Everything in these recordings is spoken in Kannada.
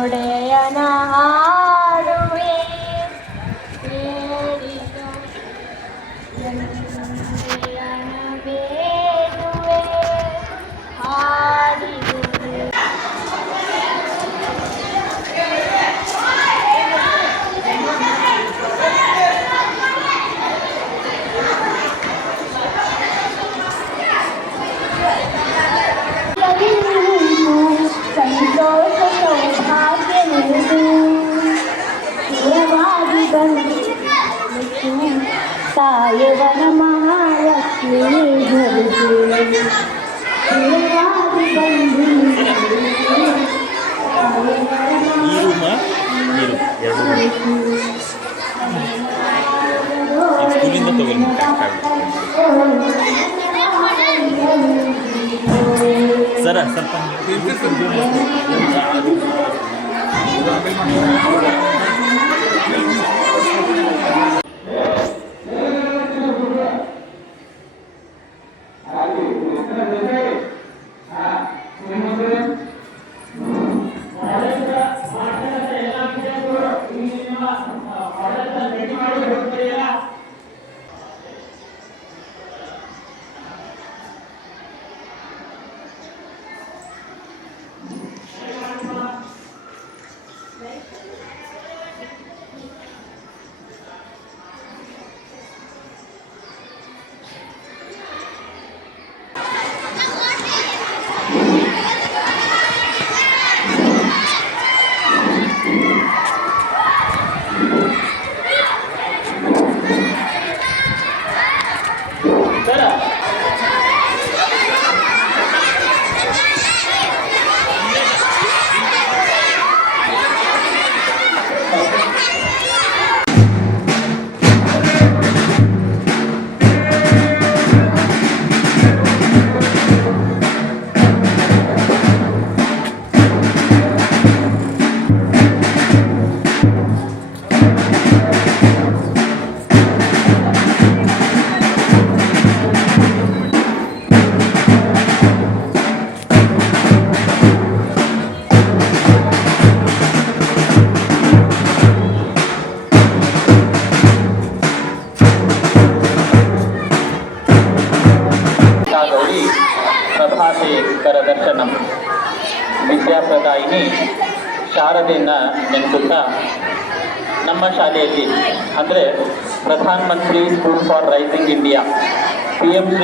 ಒಡೆಯನ ಹಾಡುವೆ ಕೇಳಿತು ಎಂದೆಯನ ಬೇಡುವೆ ಹಾಡಿದುವೆ. ಸಂತೋಷ ಸೌಭಾಗ್ಯ ಸುರವಾಗಿ ಬಂದು ತಾಯವನ ಮಹಾಲಕ್ಷ್ಮಿ ಧರಿಸಿ ಸುರವಾಗಿ ಬಂದು ಸರ ಸ್ವಲ್ಪ ಪ್ರಭಾತೆ ಕರದರ್ಶನಂ ವಿದ್ಯಾಪ್ರದಾಯಿನಿ ಶಾರದೆಯನ್ನು ನೆನೆಸುತ್ತಾ ನಮ್ಮ ಶಾಲೆಯಲ್ಲಿ ಅಂದರೆ ಪ್ರಧಾನ ಮಂತ್ರಿ school for rising India PMC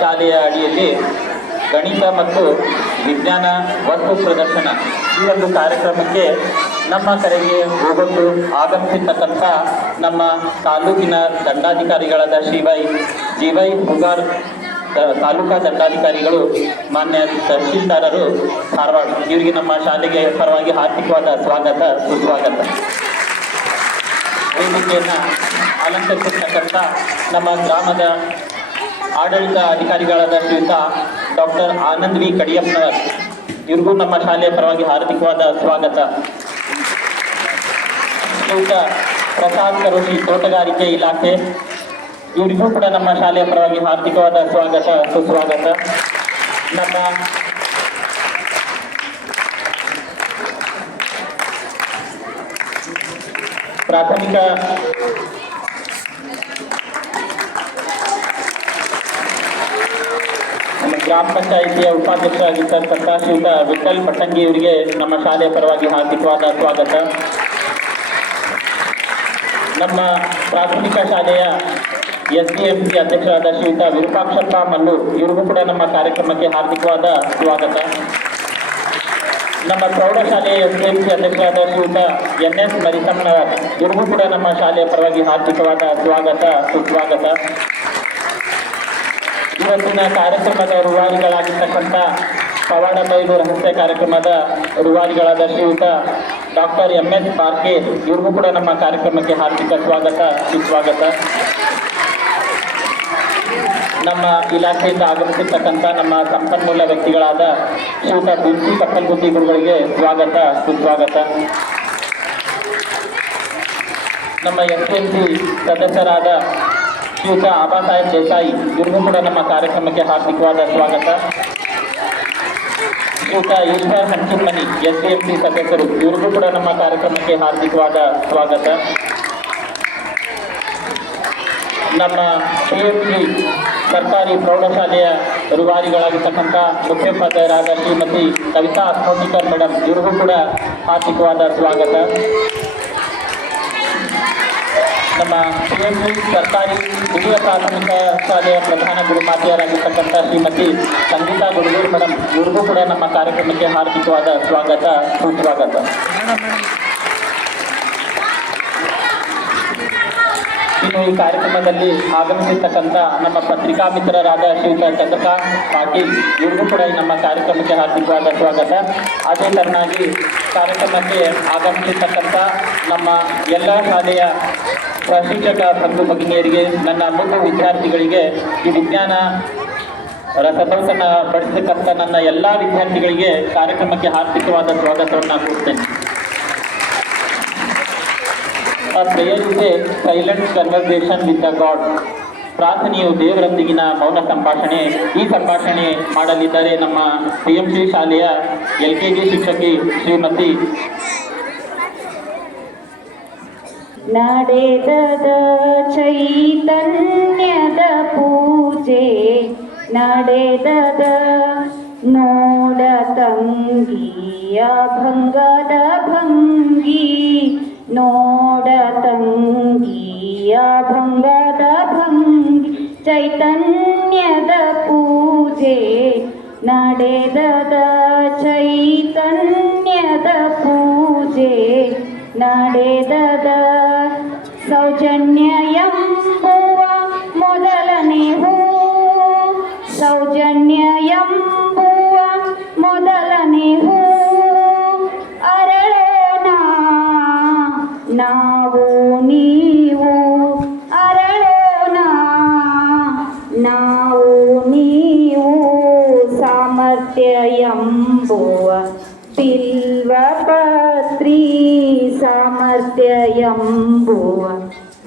ಶಾಲೆಯ ಅಡಿಯಲ್ಲಿ ಗಣಿತ ಮತ್ತು ವಿಜ್ಞಾನ ವಸ್ತು ಪ್ರದರ್ಶನ ಈ ಒಂದು ಕಾರ್ಯಕ್ರಮಕ್ಕೆ ನಮ್ಮ ಕರೆಗೆ ಹೋಗೊಂಡು ಆಗಮಿಸಿರ್ತಕ್ಕಂಥ ನಮ್ಮ ತಾಲೂಕಿನ ದಂಡಾಧಿಕಾರಿಗಳಾದ ಶ್ರೀವೈ GY ಹುಗಾರ್ ತಾಲೂಕಾ ದಂಡಾಧಿಕಾರಿಗಳು, ಮಾನ್ಯ ತಹಶೀಲ್ದಾರರು ಧಾರವಾಡ, ಇವರಿಗೆ ನಮ್ಮ ಶಾಲೆಗೆ ಪರವಾಗಿ ಹಾರ್ದಿಕವಾದ ಸ್ವಾಗತ ಸುಸ್ವಾಗತ. ವೇದಿಕೆಯನ್ನು ಅಲಂಕರಿಸಿರ್ತಕ್ಕಂಥ ನಮ್ಮ ಗ್ರಾಮದ ಆಡಳಿತ ಅಧಿಕಾರಿಗಳಾದ ಶ್ರೀಯುತ ಡಾಕ್ಟರ್ ಆನಂದ್ ವಿ ಕಡಿಯಪ್ಪನವರ್, ಇವ್ರಿಗೂ ನಮ್ಮ ಶಾಲೆಯ ಪರವಾಗಿ ಹಾರ್ದಿಕವಾದ ಸ್ವಾಗತ. ಶ್ರೀಯುತ ಪ್ರಸಾದ್ ಕರೋಶಿ, ತೋಟಗಾರಿಕೆ ಇಲಾಖೆ, ಇವರಿಗೂ ಕೂಡ ನಮ್ಮ ಶಾಲೆಯ ಪರವಾಗಿ ಹಾರ್ದಿಕವಾದ ಸ್ವಾಗತ ಸುಸ್ವಾಗತ. ನಮ್ಮ ಪ್ರಾಥಮಿಕ ನಮ್ಮ ಗ್ರಾಮ ಪಂಚಾಯಿತಿಯ ಉಪಾಧ್ಯಕ್ಷರಾಗಿರ್ತಕ್ಕಂಥ ಶ್ರೀಯುತ ವಿಠಲ್ ಪಟ್ಟಂಗಿ ಇವರಿಗೆ ನಮ್ಮ ಶಾಲೆಯ ಪರವಾಗಿ ಹಾರ್ದಿಕವಾದ ಸ್ವಾಗತ. ನಮ್ಮ ಪ್ರಾಥಮಿಕ ಶಾಲೆಯ SDMC ಅಧ್ಯಕ್ಷರಾದ ಶ್ರೀಯುತ ವಿರೂಪಾಕ್ಷಪ್ಪ ಮಲ್ಲೂರ್, ಇವರಿಗೂ ಕೂಡ ನಮ್ಮ ಕಾರ್ಯಕ್ರಮಕ್ಕೆ ಹಾರ್ದಿಕವಾದ ಸ್ವಾಗತ. ನಮ್ಮ ಪ್ರೌಢಶಾಲೆಯ SDMC ಅಧ್ಯಕ್ಷರಾದ ಶ್ರೀಯುತ NS ಮರಿಸಮ್ಮನವರ್, ಇವರಿಗೂ ಕೂಡ ನಮ್ಮ ಶಾಲೆಯ ಪರವಾಗಿ ಹಾರ್ದಿಕವಾದ ಸ್ವಾಗತ ಸುಸ್ವಾಗತ. ಇವತ್ತಿನ ಕಾರ್ಯಕ್ರಮದ ರೂವಾರಿಗಳಾಗಿರ್ತಕ್ಕಂಥ ಪವಾಡ ಬಯಲು ರಹಸ್ಯ ಕಾರ್ಯಕ್ರಮದ ರೂವಾರಿಗಳಾದ ಶ್ರೀಯುತ ಡಾಕ್ಟರ್ MS ಪಾರ್ಕೇರ್, ಇವ್ರಿಗೂ ಕೂಡ ನಮ್ಮ ಕಾರ್ಯಕ್ರಮಕ್ಕೆ ಹಾರ್ದಿಕ ಸ್ವಾಗತ ಸುಸ್ವಾಗತ. ನಮ್ಮ ಇಲಾಖೆಯಿಂದ ಆಗಮಿಸಿರ್ತಕ್ಕಂಥ ನಮ್ಮ ಸಂಪನ್ಮೂಲ ವ್ಯಕ್ತಿಗಳಾದ ಶ್ರೀಯುತ ಬಿಂಸಿ ಕಪ್ಪಲ್ಗುತ್ತಿ ಗುರುಗಳಿಗೆ ಸ್ವಾಗತ ಸುಸ್ವಾಗತ. ನಮ್ಮ SMC ಸದಸ್ಯರಾದ ಶ್ರೀಯುತ ಆಬಾ ಸಾಹೇಬ್ ದೇಸಾಯಿ, ಇವ್ರಿಗೂ ಕೂಡ ನಮ್ಮ ಕಾರ್ಯಕ್ರಮಕ್ಕೆ ಹಾರ್ದಿಕವಾದ ಸ್ವಾಗತ. ಶ್ರೀಯುತ ಈಶ್ವರ್ ಹಂಚಿನ್ಮನಿ SDMC ಸದಸ್ಯರು, ಇವರಿಗೂ ಕೂಡ ನಮ್ಮ ಕಾರ್ಯಕ್ರಮಕ್ಕೆ ಹಾರ್ದಿಕವಾದ ಸ್ವಾಗತ. ನಮ್ಮ PMC ಸರ್ಕಾರಿ ಪ್ರೌಢಶಾಲೆಯ ರೂವಾರಿಗಳಾಗಿರ್ತಕ್ಕಂಥ ಮುಖ್ಯೋಪಾಧ್ಯಾಯರಾದ ಶ್ರೀಮತಿ ಕವಿತಾ ಅಸ್ಮೋಟಿಕರ್ ಮೇಡಮ್, ಇವರಿಗೂ ಕೂಡ ಹಾರ್ದಿಕವಾದ ಸ್ವಾಗತ. ನಮ್ಮ PMC ಸರ್ಕಾರಿ ಹಿರಿಯ ಪ್ರಾಥಮಿಕ ಶಾಲೆಯ ಪ್ರಧಾನ ಗುರುಮಾತೆಯರಾಗಿರ್ತಕ್ಕಂಥ ಶ್ರೀಮತಿ ಸಂಗೀತಾ ಗುರುಗೂರು ಮೇಡಮ್, ಇವರಿಗೂ ಕೂಡ ನಮ್ಮ ಕಾರ್ಯಕ್ರಮಕ್ಕೆ ಹಾರ್ದಿಕವಾದ ಸ್ವಾಗತ, ಸುಸ್ವಾಗತ. ಇನ್ನು ಈ ಕಾರ್ಯಕ್ರಮದಲ್ಲಿ ಆಗಮಿಸಿರ್ತಕ್ಕಂಥ ನಮ್ಮ ಪತ್ರಿಕಾ ಮಿತ್ರರಾದ ಶ್ರೀಯುತ ಚಂದ್ರಕಾಂತ್ ಪಾಟೀಲ್, ಇವರಿಗೂ ಕೂಡ ನಮ್ಮ ಕಾರ್ಯಕ್ರಮಕ್ಕೆ ಹಾರ್ದಿಕವಾದ ಸ್ವಾಗತ. ಅದೇ ತರನಾಗಿ ಕಾರ್ಯಕ್ರಮಕ್ಕೆ ಆಗಮಿಸಿರ್ತಕ್ಕಂಥ ನಮ್ಮ ಎಲ್ಲ ಶಾಲೆಯ ಪ್ರಶಿಕ್ಷಕ ಬಂಧು ಭಗಿನಿಯರಿಗೆ, ನನ್ನ ಮೂರು ವಿದ್ಯಾರ್ಥಿಗಳಿಗೆ, ಈ ವಿಜ್ಞಾನ ರಸದೌತಣ ಪಡಿಸತಕ್ಕಂಥ ನನ್ನ ಎಲ್ಲ ವಿದ್ಯಾರ್ಥಿಗಳಿಗೆ ಕಾರ್ಯಕ್ರಮಕ್ಕೆ ಹಾರ್ದಿಕವಾದ ಸ್ವಾಗತವನ್ನು ಕೊಡ್ತೇನೆ. Prayer is a silent conversation with the god. ಪ್ರಾರ್ಥನೆಯು ದೇವರೊಂದಿಗಿನ ಮೌನ ಸಂಭಾಷಣೆ. ಈ ಸಂಭಾಷಣೆ ಮಾಡಲಿದ್ದಾರೆ ನಮ್ಮ PMC ಶಾಲೆಯ LKG ಶಿಕ್ಷಕಿ ಶ್ರೀಮತಿ ನಡೆದದ ಚೈತನ್ಯದ ಪೂಜೆ, ನಡೆದದ ನೋಡ ತಂಗಿಯ ಭಂಗದ ಭಂಗಿ, ನೋಡ ತಂಗಿಯ ಭಂಗದ ಭಂಗಿ, ಚೈತನ್ಯದ ಪೂಜೆ, ನಡೆದದ ಚೈತನ್ಯದ ಪೂಜೆ, ನಡೆದದ ಸೌಜನ್ಯ ಎಂಬುವ ಮೊದಲನೇ ಹೂ, ಸೌಜನ್ಯ ಎಂಬುವ ಮೊದಲನೇ ಹೂ, ಅರಳೋಣ ನಾವು ನೀವು, ಅರಳೋಣ ನಾವು ನೀವು, ಸಾಮರ್ಥ್ಯ ಎಂಬುವ ಬಿಲ್ವಪತ್ರಿ, ಸಾಮರ್ಥ್ಯ ಎಂಬುವ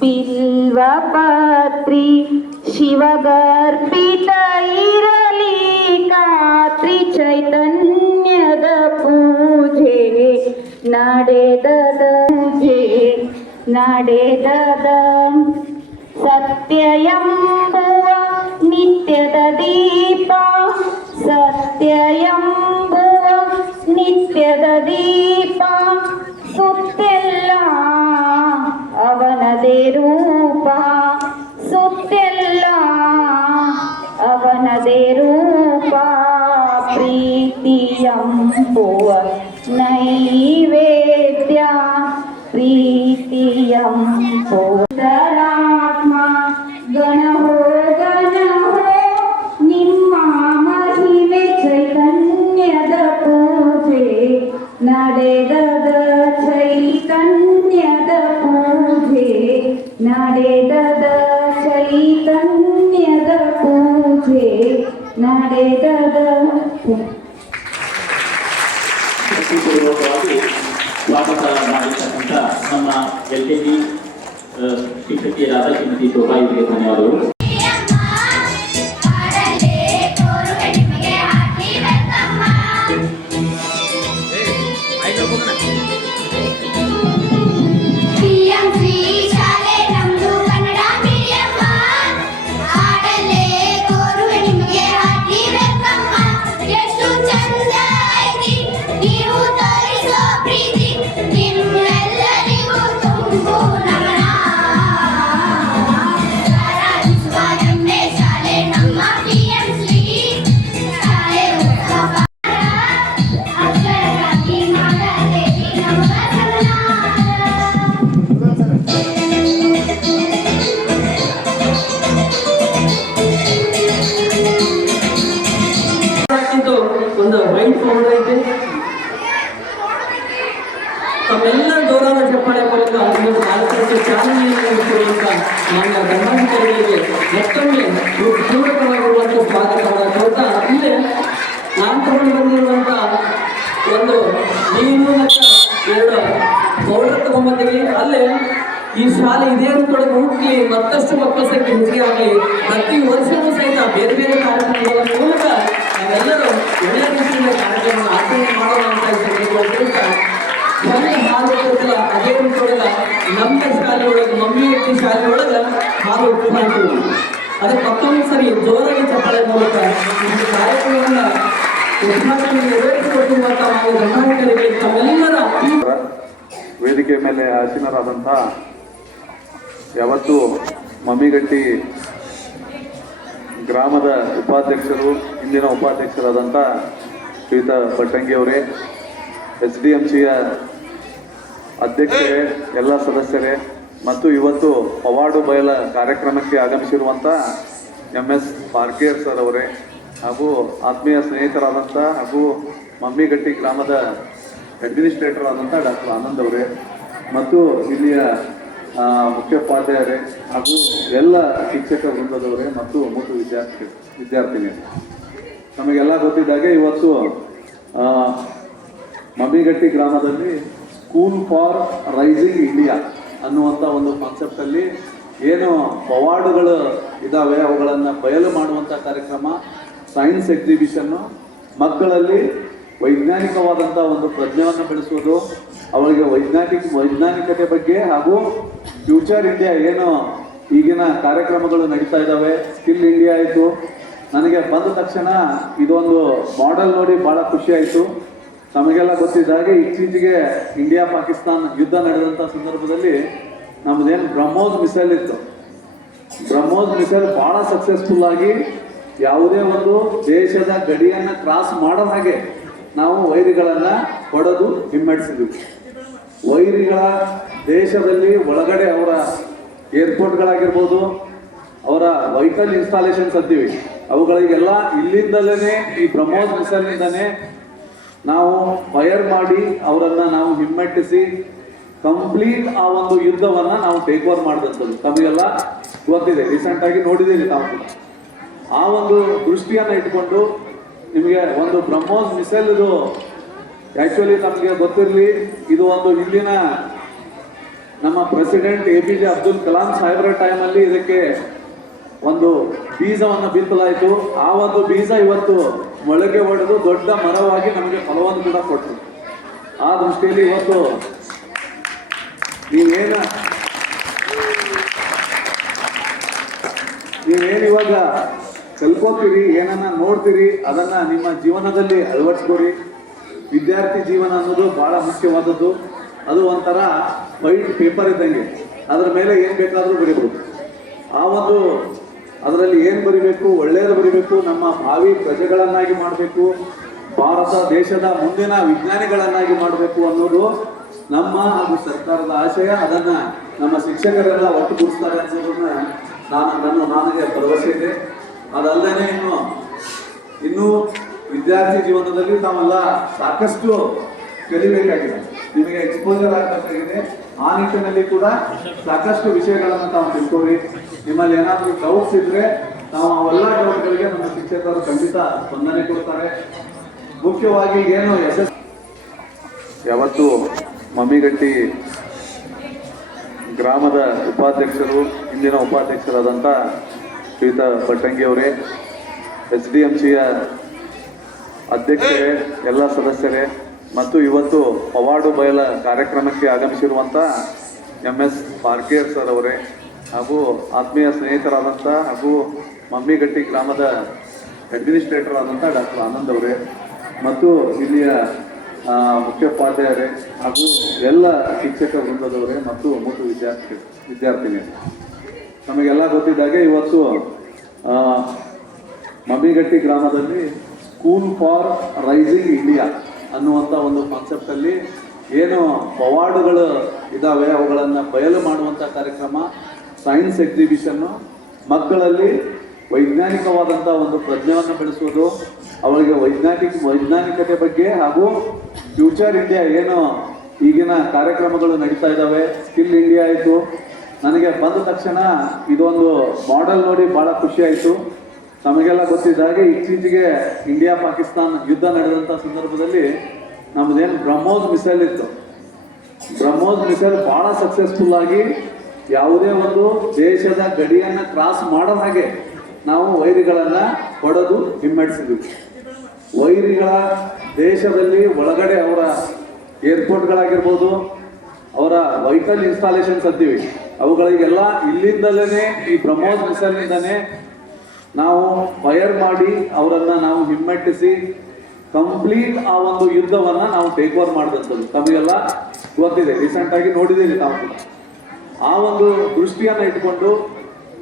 ಬಿಲ್ವಪತ್ರಿ, ಶಿವಗರ್ಭಿತ ಇರಲಿ ಖಾತ್ರಿ, ಚೈತನ್ಯದ ಪೂಜೆ, ನಡೆದದ ಪೂಜೆ, ನಡೆದದ ಸತ್ಯ ಎಂಬುವ ನಿತ್ಯದ ದೀಪ, ಸತ್ಯ ಎಂಬುವ ನಿತ್ಯದ ದೀಪ, ಸುತ್ತೆಲ್ಲ ಅವನದೇ ರೂಪ, ಸುತ್ತೆಲ್ಲ ಅವನದೇ ರೂಪ, ಪ್ರೀತಿ ಎಂಬುವ ನೈವೇದ್ಯ, ಪ್ರೀತಿ ಎಂಬುವ ಅಂತರಾತ್ಮ, ಗಣಹೋ ಗಣಹೋ ನಿಮ್ಮ ಮಹಿಮೆ, ಚೈತನ್ಯದ ಪೂಜೆ, ನಡೆದದ ಚೈತನ್ಯದ ಪೂಜೆ, ನಡೆದದ ಚೈತನ್ಯದ ಪೂಜೆ, ನಡೆದದ ಸ್ವಾಗತ ಮಾಡಿರ್ತಕ್ಕಂಥ ನಮ್ಮ LKG ಶಿಕ್ಷಕಿಯರಾದ ಶ್ರೀಮತಿ ಶೋಭಾ ಇವರಿಗೆ ಧನ್ಯವಾದಗಳು. ಒಂದು ವೈಟ್ ಪೌಡರ್ ಐತೆ, ತಮ್ಮೆಲ್ಲ ಗೌರವ ಚಪ್ಪಾಳೆ ಮೂಲಕ ಒಂದು ಕಾರ್ಯಕ್ರಮಕ್ಕೆ ಚಾಲನೆಯನ್ನು ಕೊಡುವಂತ ನಮ್ಮ ಧರ್ಮಾಧಿಕಾರಿಗಳಿಗೆ ಮತ್ತೊಮ್ಮೆ ಪೂರಕವಾಗಿರುವಂಥ ಸ್ವಾಗತವನ್ನು ಕೊಡ್ತಾ, ಇಲ್ಲೇ ನಾನು ತಗೊಂಡು ಬಂದಿರುವಂಥ ಒಂದು ನೀರು ಮತ್ತು 2 ಪೌಡರ್ ತಗೊಂಡ್ಬಂದಿವಿ. ಅಲ್ಲೇ ಈ ಶಾಲೆ ಇದೇ ರೂಪದೊಳಗೆ ಹುಟ್ಟಿ ಮತ್ತಷ್ಟು ಮಕ್ಕಳ ಸಂಖ್ಯೆ ಹೆಚ್ಚಿಗೆ ಆಗಲಿ, ಪ್ರತಿ ವರ್ಷವೂ ಸಹಿತ ಬೇರೆ ಬೇರೆ ಕಾರ್ಯಕ್ರಮಗಳ ಮೂಲಕ ನಾವೆಲ್ಲರೂ ಒಳ್ಳೆಯ ರೀತಿಯಿಂದ ಕಾರ್ಯಕ್ರಮ ಆಚರಣೆ ಮಾಡೋಣ ಅಂತ ಹೇಳ್ತಾ ಮೊನ್ನೆ ಹಾಲು ಕೊಡಲ್ಲ ಅದೇ ಕೊಡಲ್ಲ ನಮ್ಮ ಶಾಲೆ ಒಳಗೆ ಮಮ್ಮಿ ಎತ್ತಿ ಶಾಲೆ ಒಳಗೆ ಹಾಲು ಉಪಯೋಗ ಅದಕ್ಕೆ ಮತ್ತೊಂದು ಸರಿ ಜೋರಾಗಿ ಚಪ್ಪಾಳೆ ಮೂಲಕ ಈ ಕಾರ್ಯಕ್ರಮವನ್ನು ಉದ್ಘಾಟನೆ ನೆರವೇರಿಸಿಕೊಟ್ಟಿರುವಂತಹ ನಾವು ಧನ್ಯವಾದಗಳಿಗೆ ತಮ್ಮೆಲ್ಲರ ವೇದಿಕೆ ಮೇಲೆ ಆಸೀನರಾದಂತಹ ಯಾವತ್ತು ಮಮ್ಮಿಗಟ್ಟಿ ಗ್ರಾಮದ ಉಪಾಧ್ಯಕ್ಷರು ಇಂದಿನ ಉಪಾಧ್ಯಕ್ಷರಾದಂಥ ಶ್ರೀಯುತ ಭಟ್ಟಂಗಿ ಅವರೇ, SDMCಯ ಅಧ್ಯಕ್ಷರೇ, ಎಲ್ಲ ಸದಸ್ಯರೇ ಮತ್ತು ಇವತ್ತು ಪವಾಡು ಬಯಲ ಕಾರ್ಯಕ್ರಮಕ್ಕೆ ಆಗಮಿಸಿರುವಂಥ MS ಪಾರ್ಕೇರ್ ಸರ್ ಅವರೇ ಹಾಗೂ ಆತ್ಮೀಯ ಸ್ನೇಹಿತರಾದಂಥ ಹಾಗೂ ಮಮ್ಮಿಗಟ್ಟಿ ಗ್ರಾಮದ ಅಡ್ಮಿನಿಸ್ಟ್ರೇಟರ್ ಆದಂಥ ಡಾಕ್ಟರ್ ಆನಂದ್ ಅವರೇ ಮತ್ತು ಇಲ್ಲಿಯ ಮುಖ್ಯೋಪಾಧ್ಯಾಯರೇ ಹಾಗೂ ಎಲ್ಲ ಶಿಕ್ಷಕ ವೃಂದದವರೇ ಮತ್ತು ಮೂರು ವಿದ್ಯಾರ್ಥಿನಿಯರು, ನಮಗೆಲ್ಲ ಗೊತ್ತಿದ್ದಾಗೆ ಇವತ್ತು ಮಮ್ಮಿಗಟ್ಟಿ ಗ್ರಾಮದಲ್ಲಿ ಸ್ಕೂಲ್ ಫಾರ್ ರೈಸಿಂಗ್ ಇಂಡಿಯಾ ಅನ್ನುವಂಥ ಒಂದು ಕಾನ್ಸೆಪ್ಟಲ್ಲಿ ಏನು ಪವಾಡುಗಳು ಇದ್ದಾವೆ ಅವುಗಳನ್ನು ಬಯಲು ಮಾಡುವಂಥ ಕಾರ್ಯಕ್ರಮ, ಸೈನ್ಸ್ ಎಕ್ಸಿಬಿಷನ್ನು, ಮಕ್ಕಳಲ್ಲಿ ವೈಜ್ಞಾನಿಕವಾದಂಥ ಒಂದು ಪ್ರಜ್ಞೆಯನ್ನು ಬೆಳೆಸುವುದು, ಅವರಿಗೆ ವೈಜ್ಞಾನಿಕತೆ ಬಗ್ಗೆ ಹಾಗೂ ಫ್ಯೂಚರ್ ಇಂಡಿಯಾ ಏನು ಈಗಿನ ಕಾರ್ಯಕ್ರಮಗಳು ನಡೀತಾ ಇದ್ದಾವೆ, ಸ್ಕಿಲ್ ಇಂಡಿಯಾ ಆಯಿತು. ನನಗೆ ಬಂದ ತಕ್ಷಣ ಇದೊಂದು ಮಾಡೆಲ್ ನೋಡಿ ಭಾಳ ಖುಷಿ ಆಯಿತು. ನಮಗೆಲ್ಲ ಗೊತ್ತಿದ್ದಾಗೆ ಇತ್ತೀಚೆಗೆ ಇಂಡಿಯಾ ಪಾಕಿಸ್ತಾನ ಯುದ್ಧ ನಡೆದಂಥ ಸಂದರ್ಭದಲ್ಲಿ ನಮ್ಮದೇನು ಬ್ರಹ್ಮೋಸ್ ಮಿಸೈಲ್ ಇತ್ತು. ಬ್ರಹ್ಮೋಸ್ ಮಿಸೈಲ್ ಭಾಳ ಸಕ್ಸಸ್ಫುಲ್ ಆಗಿ ಯಾವುದೇ ಒಂದು ದೇಶದ ಗಡಿಯನ್ನು ಕ್ರಾಸ್ ಮಾಡೋ ಹಾಗೆ ನಾವು ವೈರಿಗಳನ್ನು ಹೊಡೆದು ಹಿಮ್ಮೆಟ್ಟಿಸಿದ್ವಿ. ವೈರಿಗಳ ದೇಶದಲ್ಲಿ ಒಳಗಡೆ ಅವರ ಏರ್ಪೋರ್ಟ್ಗಳಾಗಿರ್ಬೋದು, ಅವರ ವೈಕಲ್ ಇನ್ಸ್ಟಾಲೇಷನ್ಸ್ ಅಂತೀವಿ, ಅವುಗಳಿಗೆಲ್ಲ ಇಲ್ಲಿಂದಲೇ ಈ ಬ್ರಹ್ಮೋಸ್ ಮಿಸೈಲ್ನಿಂದನೇ ನಾವು ಫೈರ್ ಮಾಡಿ ಅವರನ್ನು ನಾವು ಹಿಮ್ಮೆಟ್ಟಿಸಿ ಕಂಪ್ಲೀಟ್ ಆ ಒಂದು ಯುದ್ಧವನ್ನು ನಾವು ಟೇಕ್ ಓವರ್ ಮಾಡಿದಂಥದ್ದು ತಮಗೆಲ್ಲ ಗೊತ್ತಿದೆ, ರೀಸೆಂಟಾಗಿ ನೋಡಿದ್ದೀರಿ ತಾವು ಕೂಡ. ಆ ಒಂದು ದೃಷ್ಟಿಯನ್ನು ಇಟ್ಕೊಂಡು ನಿಮಗೆ ಒಂದು ಬ್ರಹ್ಮೋಸ್ ಮಿಸೈಲ್ ಇದು ಆ್ಯಕ್ಚುಲಿ ನಮಗೆ ಗೊತ್ತಿರಲಿ, ಇದು ಒಂದು ಇಲ್ಲಿನ ನಮ್ಮ ಪ್ರೆಸಿಡೆಂಟ್ APJ ಅಬ್ದುಲ್ ಕಲಾಂ ಸಾಹೇಬ್ರ ಟೈಮಲ್ಲಿ ಇದಕ್ಕೆ ಒಂದು ಬೀಜವನ್ನು ಬಿತ್ತಲಾಯಿತು. ಆ ಒಂದು ಬೀಜ ಇವತ್ತು ಮೊಳಕೆ ಹೊಡೆದು ದೊಡ್ಡ ಮರವಾಗಿ ನಮಗೆ ಫಲವನ್ನು ಕೂಡ ಕೊಟ್ಟರು. ಆ ದೃಷ್ಟಿಯಲ್ಲಿ ಇವತ್ತು ನೀವೇನು ಇವಾಗ ಕಲ್ಕೋತೀರಿ, ಏನನ್ನ ನೋಡ್ತೀರಿ, ಅದನ್ನ ನಿಮ್ಮ ಜೀವನದಲ್ಲಿ ಅಳವಡಿಸ್ಕೊರಿ. ವಿದ್ಯಾರ್ಥಿ ಜೀವನ ಅನ್ನೋದು ಬಹಳ ಮುಖ್ಯವಾದದ್ದು. ಅದು ಒಂಥರ ವೈಟ್ ಪೇಪರ್ ಇದ್ದಂಗೆ, ಅದರ ಮೇಲೆ ಏನು ಬೇಕಾದರೂ ಬರೀಬಹುದು. ಆ ಒಂದು ಅದರಲ್ಲಿ ಏನು ಬರಿಬೇಕು, ಒಳ್ಳೆಯದು ಬರಿಬೇಕು, ನಮ್ಮ ಭಾವಿ ಪ್ರಜೆಗಳನ್ನಾಗಿ ಮಾಡಬೇಕು, ಭಾರತ ದೇಶದ ಮುಂದಿನ ವಿಜ್ಞಾನಿಗಳನ್ನಾಗಿ ಮಾಡಬೇಕು ಅನ್ನೋದು ನಮ್ಮ ಹಾಗೂ ಸರ್ಕಾರದ ಆಶಯ. ಅದನ್ನು ನಮ್ಮ ಶಿಕ್ಷಕರೆಲ್ಲ ಒಟ್ಟುಗೂಡಿಸ್ತಾರೆ ಅನ್ನೋದನ್ನ ನನಗೆ ಭರವಸೆ ಇದೆ. ಅದಲ್ಲದೆ ಇನ್ನೂ ವಿದ್ಯಾರ್ಥಿ ಜೀವನದಲ್ಲಿ ನಾವೆಲ್ಲ ಸಾಕಷ್ಟು ಕಲಿಬೇಕಾಗಿದೆ, ನಿಮಗೆ ಎಕ್ಸ್ಪೋಜರ್ ಆಗಬೇಕಾಗಿದೆ. ಆ ನಿಟ್ಟಿನಲ್ಲಿ ಕೂಡ ಸಾಕಷ್ಟು ವಿಷಯಗಳನ್ನು ತಾವು ತಿಳ್ಕೊಳ್ಳಿ. ನಿಮ್ಮಲ್ಲಿ ಏನಾದರೂ ಡೌಟ್ಸ್ ಇದ್ರೆ ನಾವು ಅವೆಲ್ಲ ಡೌಟ್ಗಳಿಗೆ ನಮ್ಮ ಶಿಕ್ಷಕರು ಖಂಡಿತ ಸ್ಪಂದನೆ ಕೊಡ್ತಾರೆ. ಮುಖ್ಯವಾಗಿ ಏನು ಯಾವತ್ತು ಮಮ್ಮಿಗಟ್ಟಿ ಗ್ರಾಮದ ಉಪಾಧ್ಯಕ್ಷರು ಇಂದಿನ ಉಪಾಧ್ಯಕ್ಷರಾದಂಥ ಶ್ರೀಯುತ ಭಟ್ಟಂಗಿ ಅವರೇ, SDMCಯ ಅಧ್ಯಕ್ಷರೇ, ಎಲ್ಲ ಸದಸ್ಯರೇ ಮತ್ತು ಇವತ್ತು ಪವಾಡು ಬಯಲ ಕಾರ್ಯಕ್ರಮಕ್ಕೆ ಆಗಮಿಸಿರುವಂಥ MS ಪಾರ್ಕೇರ್ ಸರ್ ಅವರೇ ಹಾಗೂ ಆತ್ಮೀಯ ಸ್ನೇಹಿತರಾದಂಥ ಹಾಗೂ ಮಮ್ಮಿಗಟ್ಟಿ ಗ್ರಾಮದ ಅಡ್ಮಿನಿಸ್ಟ್ರೇಟರ್ ಆದಂಥ ಡಾಕ್ಟರ್ ಆನಂದ್ ಅವರೇ ಮತ್ತು ಇಲ್ಲಿಯ ಮುಖ್ಯೋಪಾಧ್ಯಾಯರೇ ಹಾಗೂ ಎಲ್ಲ ಶಿಕ್ಷಕ ವೃಂದದವರೇ ಮತ್ತು ಮೂರು ವಿದ್ಯಾರ್ಥಿನಿಯರು, ನಮಗೆಲ್ಲ ಗೊತ್ತಿದ್ದಾಗೆ ಇವತ್ತು ಮಮ್ಮಿಗಟ್ಟಿ ಗ್ರಾಮದಲ್ಲಿ ಸ್ಕೂಲ್ ಫಾರ್ ರೈಸಿಂಗ್ ಇಂಡಿಯಾ ಅನ್ನುವಂಥ ಒಂದು ಕಾನ್ಸೆಪ್ಟಲ್ಲಿ ಏನು ಪವಾಡುಗಳು ಇದ್ದಾವೆ ಅವುಗಳನ್ನು ಬಯಲು ಮಾಡುವಂಥ ಕಾರ್ಯಕ್ರಮ, ಸೈನ್ಸ್ ಎಕ್ಸಿಬಿಷನ್ನು, ಮಕ್ಕಳಲ್ಲಿ ವೈಜ್ಞಾನಿಕವಾದಂಥ ಒಂದು ಪ್ರಜ್ಞೆಯನ್ನು ಬೆಳೆಸುವುದು, ಅವರಿಗೆ ವೈಜ್ಞಾನಿಕತೆ ಬಗ್ಗೆ ಹಾಗೂ ಫ್ಯೂಚರ್ ಇಂಡಿಯಾ ಏನು ಈಗಿನ ಕಾರ್ಯಕ್ರಮಗಳು ನಡೀತಾ ಇದ್ದಾವೆ, ಸ್ಕಿಲ್ ಇಂಡಿಯಾ ಆಯಿತು. ನನಗೆ ಬಂದ ತಕ್ಷಣ ಇದೊಂದು ಮಾಡೆಲ್ ನೋಡಿ ಭಾಳ ಖುಷಿ ಆಯಿತು. ನಮಗೆಲ್ಲ ಗೊತ್ತಿದ್ದಾಗೆ ಇತ್ತೀಚೆಗೆ ಇಂಡಿಯಾ ಪಾಕಿಸ್ತಾನ ಯುದ್ಧ ನಡೆದಂಥ ಸಂದರ್ಭದಲ್ಲಿ ನಮ್ಮದೇನು ಬ್ರಹ್ಮೋಸ್ ಮಿಸೈಲ್ ಇತ್ತು. ಬ್ರಹ್ಮೋಸ್ ಮಿಸೈಲ್ ಭಾಳ ಸಕ್ಸಸ್ಫುಲ್ ಆಗಿ ಯಾವುದೇ ಒಂದು ದೇಶದ ಗಡಿಯನ್ನು ಕ್ರಾಸ್ ಮಾಡೋ ಹಾಗೆ ನಾವು ವೈರಿಗಳನ್ನು ಹೊಡೆದು ಹಿಮ್ಮೆಟ್ಟಿಸಿದ್ವಿ. ವೈರಿಗಳ ದೇಶದಲ್ಲಿ ಒಳಗಡೆ ಅವರ ಏರ್ಪೋರ್ಟ್ಗಳಾಗಿರ್ಬೋದು, ಅವರ ವೈಕಲ್ ಇನ್ಸ್ಟಾಲೇಷನ್ಸ್ ಅಂತೀವಿ, ಅವುಗಳಿಗೆಲ್ಲ ಇಲ್ಲಿಂದಲೇ ಈ ಬ್ರಹ್ಮೋಸ್ ಮಿಸೈಲ್ನಿಂದನೇ ನಾವು ಫೈರ್ ಮಾಡಿ ಅವರನ್ನ ನಾವು ಹಿಮ್ಮೆಟ್ಟಿಸಿ ಕಂಪ್ಲೀಟ್ ಆ ಒಂದು ಯುದ್ಧವನ್ನ ನಾವು ಟೇಕ್ ಓವರ್ ಮಾಡಿದಂಥದ್ದು ತಮಗೆಲ್ಲ ಗೊತ್ತಿದೆ, ರೀಸೆಂಟ್ ಆಗಿ ನೋಡಿದ್ದೀರಿ ತಾವು ಕೂಡ. ಆ ಒಂದು ದೃಷ್ಟಿಯನ್ನ ಇಟ್ಕೊಂಡು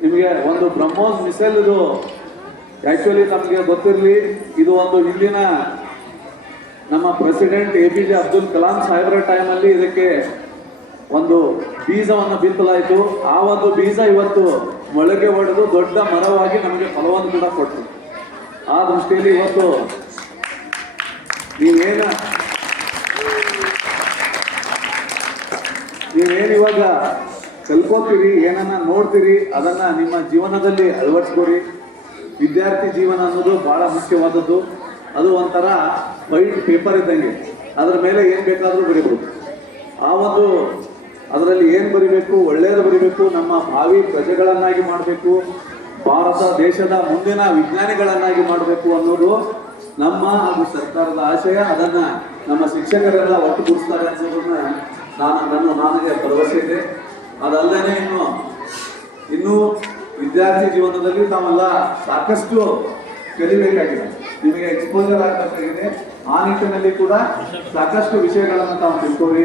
ನಿಮಗೆ ಒಂದು ಬ್ರಹ್ಮೋಸ್ ಮಿಸೈಲ್ ಇದು ಆಕ್ಚುಲಿ ನಮಗೆ ಗೊತ್ತಿರಲಿ, ಇದು ಒಂದು ಇಲ್ಲಿನ ನಮ್ಮ ಪ್ರೆಸಿಡೆಂಟ್ APJ ಅಬ್ದುಲ್ ಕಲಾಂ ಸಾಹೇಬ್ರ ಟೈಮಲ್ಲಿ ಇದಕ್ಕೆ ಒಂದು ಬೀಜವನ್ನು ಬಿತ್ತಲಾಯಿತು. ಆ ಒಂದು ಬೀಜ ಇವತ್ತು ಮೊಳಕೆ ಹೊಡೆದು ದೊಡ್ಡ ಮರವಾಗಿ ನಮಗೆ ಫಲವನ್ನು ಕೂಡ ಕೊಟ್ಟರು. ಆ ದೃಷ್ಟಿಯಲ್ಲಿ ಇವತ್ತು ನೀವೇನು ಇವಾಗ ಕಲ್ಕೋತೀರಿ, ಏನನ್ನ ನೋಡ್ತೀರಿ, ಅದನ್ನ ನಿಮ್ಮ ಜೀವನದಲ್ಲಿ ಅಳವಡಿಸ್ಕೊರಿ. ವಿದ್ಯಾರ್ಥಿ ಜೀವನ ಅನ್ನೋದು ಬಹಳ ಮುಖ್ಯವಾದದ್ದು. ಅದು ಒಂಥರ ವೈಟ್ ಪೇಪರ್ ಇದ್ದಂಗೆ, ಅದರ ಮೇಲೆ ಏನು ಬೇಕಾದರೂ ಬರೀಬಹುದು. ಆ ಒಂದು ಅದರಲ್ಲಿ ಏನು ಬರಿಬೇಕು, ಒಳ್ಳೆಯದು ಬರಿಬೇಕು, ನಮ್ಮ ಭಾವಿ ಪ್ರಜೆಗಳನ್ನಾಗಿ ಮಾಡಬೇಕು, ಭಾರತ ದೇಶದ ಮುಂದಿನ ವಿಜ್ಞಾನಿಗಳನ್ನಾಗಿ ಮಾಡಬೇಕು ಅನ್ನೋದು ನಮ್ಮ ಹಾಗೂ ಸರ್ಕಾರದ ಆಶಯ. ಅದನ್ನ ನಮ್ಮ ಶಿಕ್ಷಕರೆಲ್ಲ ಒಟ್ಟುಗೂಡಿಸ್ತಾರೆ ಅನ್ನೋದನ್ನ ನನಗೆ ಭರವಸೆ ಇದೆ. ಅದಲ್ಲದೆ ಇನ್ನು ವಿದ್ಯಾರ್ಥಿ ಜೀವನದಲ್ಲಿ ತಾವೆಲ್ಲ ಸಾಕಷ್ಟು ಕಲಿಬೇಕಾಗಿದೆ, ನಿಮಗೆ ಎಕ್ಸ್ಪೋಜರ್ ಆಗಬೇಕಾಗಿದೆ. ಆ ನಿಟ್ಟಿನಲ್ಲಿ ಕೂಡ ಸಾಕಷ್ಟು ವಿಷಯಗಳನ್ನು ತಾವು ತಿಳ್ಕೊಳ್ಳಿ.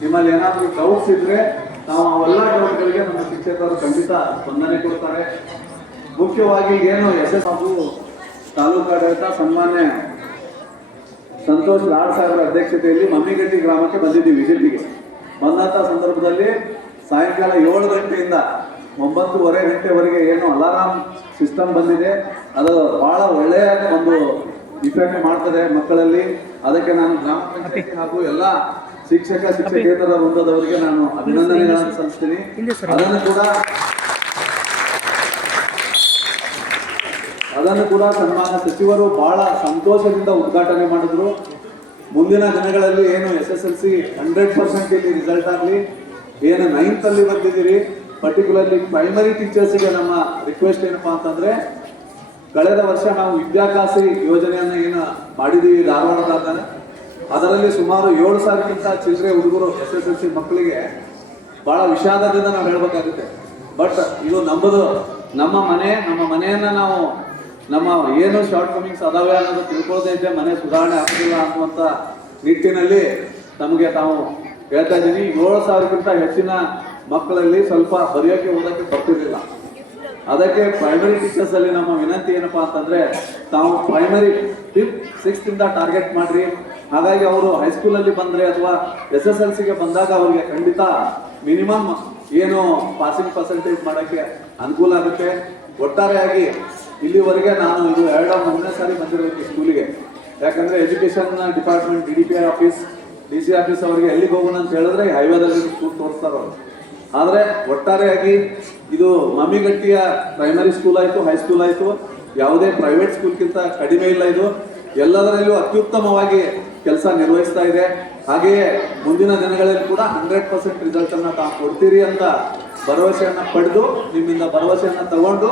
ನಿಮ್ಮಲ್ಲಿ ಏನಾದರೂ ಡೌಟ್ಸ್ ಇದ್ರೆ ನಾವು ಅವೆಲ್ಲ ಡೌಟ್ಗಳಿಗೆ ನಮ್ಮ ಶಿಕ್ಷಕರು ಖಂಡಿತ ಸ್ಪಂದನೆ ಕೊಡ್ತಾರೆ. ಮುಖ್ಯವಾಗಿ ಏನು SS ಹಾಗೂ ತಾಲೂಕು ಆಡಳಿತ ಸನ್ಮಾನ್ಯ ಸಂತೋಷ್ ಲಾಡ್ ಸಾಹೇಬರ ಅಧ್ಯಕ್ಷತೆಯಲ್ಲಿ ಮಮ್ಮಿಗಟ್ಟಿ ಗ್ರಾಮಕ್ಕೆ ಬಂದಿದ್ದೀವಿ ವಿಸಿಟಿಗೆ. ಬಂದಂಥ ಸಂದರ್ಭದಲ್ಲಿ ಸಾಯಂಕಾಲ 7 ಗಂಟೆಯಿಂದ 9:30 ಗಂಟೆವರೆಗೆ ಏನು ಅಲಾರಾಮ್ ಸಿಸ್ಟಮ್ ಬಂದಿದೆ, ಅದು ಬಹಳ ಒಳ್ಳೆಯ ಒಂದು ಇಫೆಕ್ಟ್ ಮಾಡ್ತದೆ ಮಕ್ಕಳಲ್ಲಿ. ಅದಕ್ಕೆ ನಾನು ಗ್ರಾಮ ಪಂಚಾಯತಿ ಹಾಗೂ ಎಲ್ಲ ಶಿಕ್ಷಕೇತರ ವೃಂದದವರಿಗೆ ನಾನು ಅಭಿನಂದನೆಗಳನ್ನು ಸಲ್ಲಿಸ್ತೀನಿ. ಅದನ್ನು ಕೂಡ ಸನ್ಮಾನ್ಯ ಸಚಿವರು ಬಹಳ ಸಂತೋಷದಿಂದ ಉದ್ಘಾಟನೆ ಮಾಡಿದ್ರು. ಮುಂದಿನ ದಿನಗಳಲ್ಲಿ ಏನು SSLC 100% ಇಲ್ಲಿ ರಿಸಲ್ಟ್ ಆಗಲಿ. ಏನು 9th ಅಲ್ಲಿ ಬಂದಿದ್ದೀರಿ, ಪರ್ಟಿಕ್ಯುಲರ್ಲಿ ಪ್ರೈಮರಿ ಟೀಚರ್ಸ್ಗೆ ನಮ್ಮ ರಿಕ್ವೆಸ್ಟ್ ಏನಪ್ಪಾ ಅಂತಂದ್ರೆ, ಕಳೆದ ವರ್ಷ ನಾವು ವಿದ್ಯಾಕಾಶಿ ಯೋಜನೆಯನ್ನು ಏನು ಮಾಡಿದ್ದೀವಿ ಧಾರವಾಡದಾಗ, ಅದರಲ್ಲಿ ಸುಮಾರು 7,000ಕ್ಕಿಂತ ಚಿಲ್ಲರೆ ಹುಡುಗರು SSLC ಮಕ್ಕಳಿಗೆ ಬಹಳ ವಿಷಾದದಿಂದ ನಾವು ಹೇಳ್ಬೇಕಾಗುತ್ತೆ. ಬಟ್ ಇದು ನಮ್ಮ ಮನೆಯನ್ನ ನಾವು ನಮ್ಮ ಏನು ಶಾರ್ಟ್ ಕಮಿಂಗ್ಸ್ ಅದಾವೆ ಅನ್ನೋದು ತಿಳ್ಕೊಳ್ಳದೆ ಇದ್ದರೆ ಮನೆ ಸುಧಾರಣೆ ಆಗೋದಿಲ್ಲ ಅನ್ನುವಂಥ ನಿಟ್ಟಿನಲ್ಲಿ ನಮಗೆ ತಾವು ಹೇಳ್ತಾ ಇದ್ದೀನಿ. 7,000ಕ್ಕಿಂತ ಹೆಚ್ಚಿನ ಮಕ್ಕಳಲ್ಲಿ ಸ್ವಲ್ಪ ಬರೆಯೋಕ್ಕೆ ಓದೋಕ್ಕೆ ಬರ್ತಿರ್ಲಿಲ್ಲ. ಅದಕ್ಕೆ ಪ್ರೈಮರಿ ಟೀಚರ್ಸ್ ಅಲ್ಲಿ ನಮ್ಮ ವಿನಂತಿ ಏನಪ್ಪಾ ಅಂತಂದ್ರೆ, ತಾವು ಪ್ರೈಮರಿ 5th 6th ಇಂದ ಟಾರ್ಗೆಟ್ ಮಾಡ್ರಿ. ಹಾಗಾಗಿ ಅವರು ಹೈಸ್ಕೂಲಲ್ಲಿ ಬಂದ್ರೆ ಅಥವಾ SSLCಗೆ ಬಂದಾಗ ಅವರಿಗೆ ಖಂಡಿತ ಮಿನಿಮಮ್ ಏನು ಪಾಸಿಂಗ್ ಪರ್ಸೆಂಟೇಜ್ ಮಾಡೋಕ್ಕೆ ಅನುಕೂಲ ಆಗುತ್ತೆ. ಒಟ್ಟಾರೆಯಾಗಿ ಇಲ್ಲಿವರೆಗೆ ನಾನು ಇದು 2ನೇ ಸಾರಿ ಬಂದಿರೋದು ಸ್ಕೂಲಿಗೆ. ಯಾಕಂದ್ರೆ education department DDP office DC office ಅವರಿಗೆ ಎಲ್ಲಿಗೆ ಹೋಗೋಣ ಅಂತ ಹೇಳಿದ್ರೆ ಹೈವೇದಲ್ಲಿ ಸ್ಕೂಲ್ ತೋರಿಸ್ತಾರೆ ಅವರು. ಆದರೆ ಒಟ್ಟಾರೆಯಾಗಿ ಇದು ಮಮ್ಮಿಗಟ್ಟಿಯ ಪ್ರೈಮರಿ ಸ್ಕೂಲ್ ಆಯಿತು, ಹೈಸ್ಕೂಲ್ ಆಯಿತು, ಯಾವುದೇ ಪ್ರೈವೇಟ್ ಸ್ಕೂಲ್ಗಿಂತ ಕಡಿಮೆ ಇಲ್ಲ. ಇದು ಎಲ್ಲದರಲ್ಲೂ ಅತ್ಯುತ್ತಮವಾಗಿ ಕೆಲಸ ನಿರ್ವಹಿಸ್ತಾ ಇದೆ. ಹಾಗೆಯೇ ಮುಂದಿನ ದಿನಗಳಲ್ಲಿ ಕೂಡ 100% ರಿಸಲ್ಟನ್ನು ತಾವು ಕೊಡ್ತೀರಿ ಅಂತ ಭರವಸೆಯನ್ನು ಪಡೆದು, ನಿಮ್ಮಿಂದ ಭರವಸೆಯನ್ನು ತಗೊಂಡು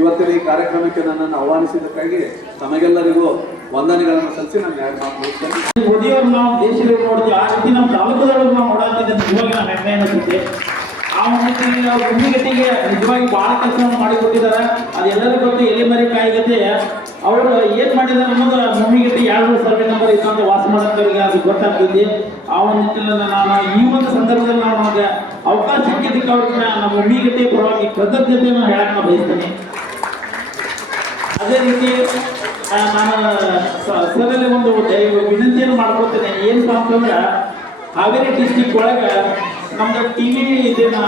ಇವತ್ತಿನ ಈ ಕಾರ್ಯಕ್ರಮಕ್ಕೆ ನನ್ನನ್ನು ಆಹ್ವಾನಿಸಿದ್ದಕ್ಕಾಗಿ ತಮಗೆಲ್ಲರಿಗೂ ವಂದನೆಗಳನ್ನು ಸಲ್ಲಿಸಿ ನಾನು 2 ಮಾತು ಮುಗಿಸ್ತೇನೆ. ಮೋದಿಯವ್ರು ನಾವು ದೇಶದಲ್ಲಿ ನೋಡ್ತೀವಿ, ಆ ರೀತಿ ನಮ್ಮ ತಾಲೂಕುದೊಳಗೆ ನಾವು ನೋಡಾತಿದ್ದೆ ನಿಜವಾಗಿ ನಾನು ಹೆಮ್ಮೆ ಅನಿಸುತ್ತೆ. ಆ ಮಟ್ಟಿಗೆ ಅವ್ರ ಭೂಮಿಗಟ್ಟಿಗೆ ನಿಜವಾಗಿ ಭಾಳ ಕೆಲಸವನ್ನು ಮಾಡಿಕೊಟ್ಟಿದ್ದಾರೆ. ಅದೆಲ್ಲರಿಗೂ ಗೊತ್ತು. ಎಲೆಮರಿ ಕಾಯಿಗತೆ ಅವರು ಏನು ಮಾಡಿದ್ದಾರೆ ಅನ್ನೋದು ಭೂಮಿಗಟ್ಟಿ 2 ಸರ್ವೆ ನಂಬರ್ ಇದ್ದಂತ ವಾಸ ಮಾಡೋದವರಿಗೆ ಅದು ಗೊತ್ತಾಗ್ತಿದ್ದೆ. ಆ ಒಂದು ನಿಟ್ಟಿನಲ್ಲಿ ನಾನು ಈ ಒಂದು ಸಂದರ್ಭದಲ್ಲಿ ನಾವು ನಮಗೆ ಅವಕಾಶ ಸಿಕ್ಕಿದ್ದಕ್ಕೆ ಅವ್ರಿಗೆ ನಮ್ಮ ಭೂಮಿಗಟ್ಟಿ ಪರವಾಗಿ ಕೃತಜ್ಞತೆಯನ್ನು ಹೇಳಕ್ಕೆ ನಾನು ಬಯಸ್ತೇನೆ. ಅದೇ ರೀತಿ ನಾನು ಸರಲ್ಲಿ ಒಂದು ವಿನಂತಿಯನ್ನು ಮಾಡ್ಕೊತೇನೆ. ಏನಪ್ಪ ಅಂತಂದ್ರೆ, ಹಾವೇರಿ ಡಿಸ್ಟಿಕ್ ಒಳಗೆ ನಮ್ದು TV ಇದನ್ನ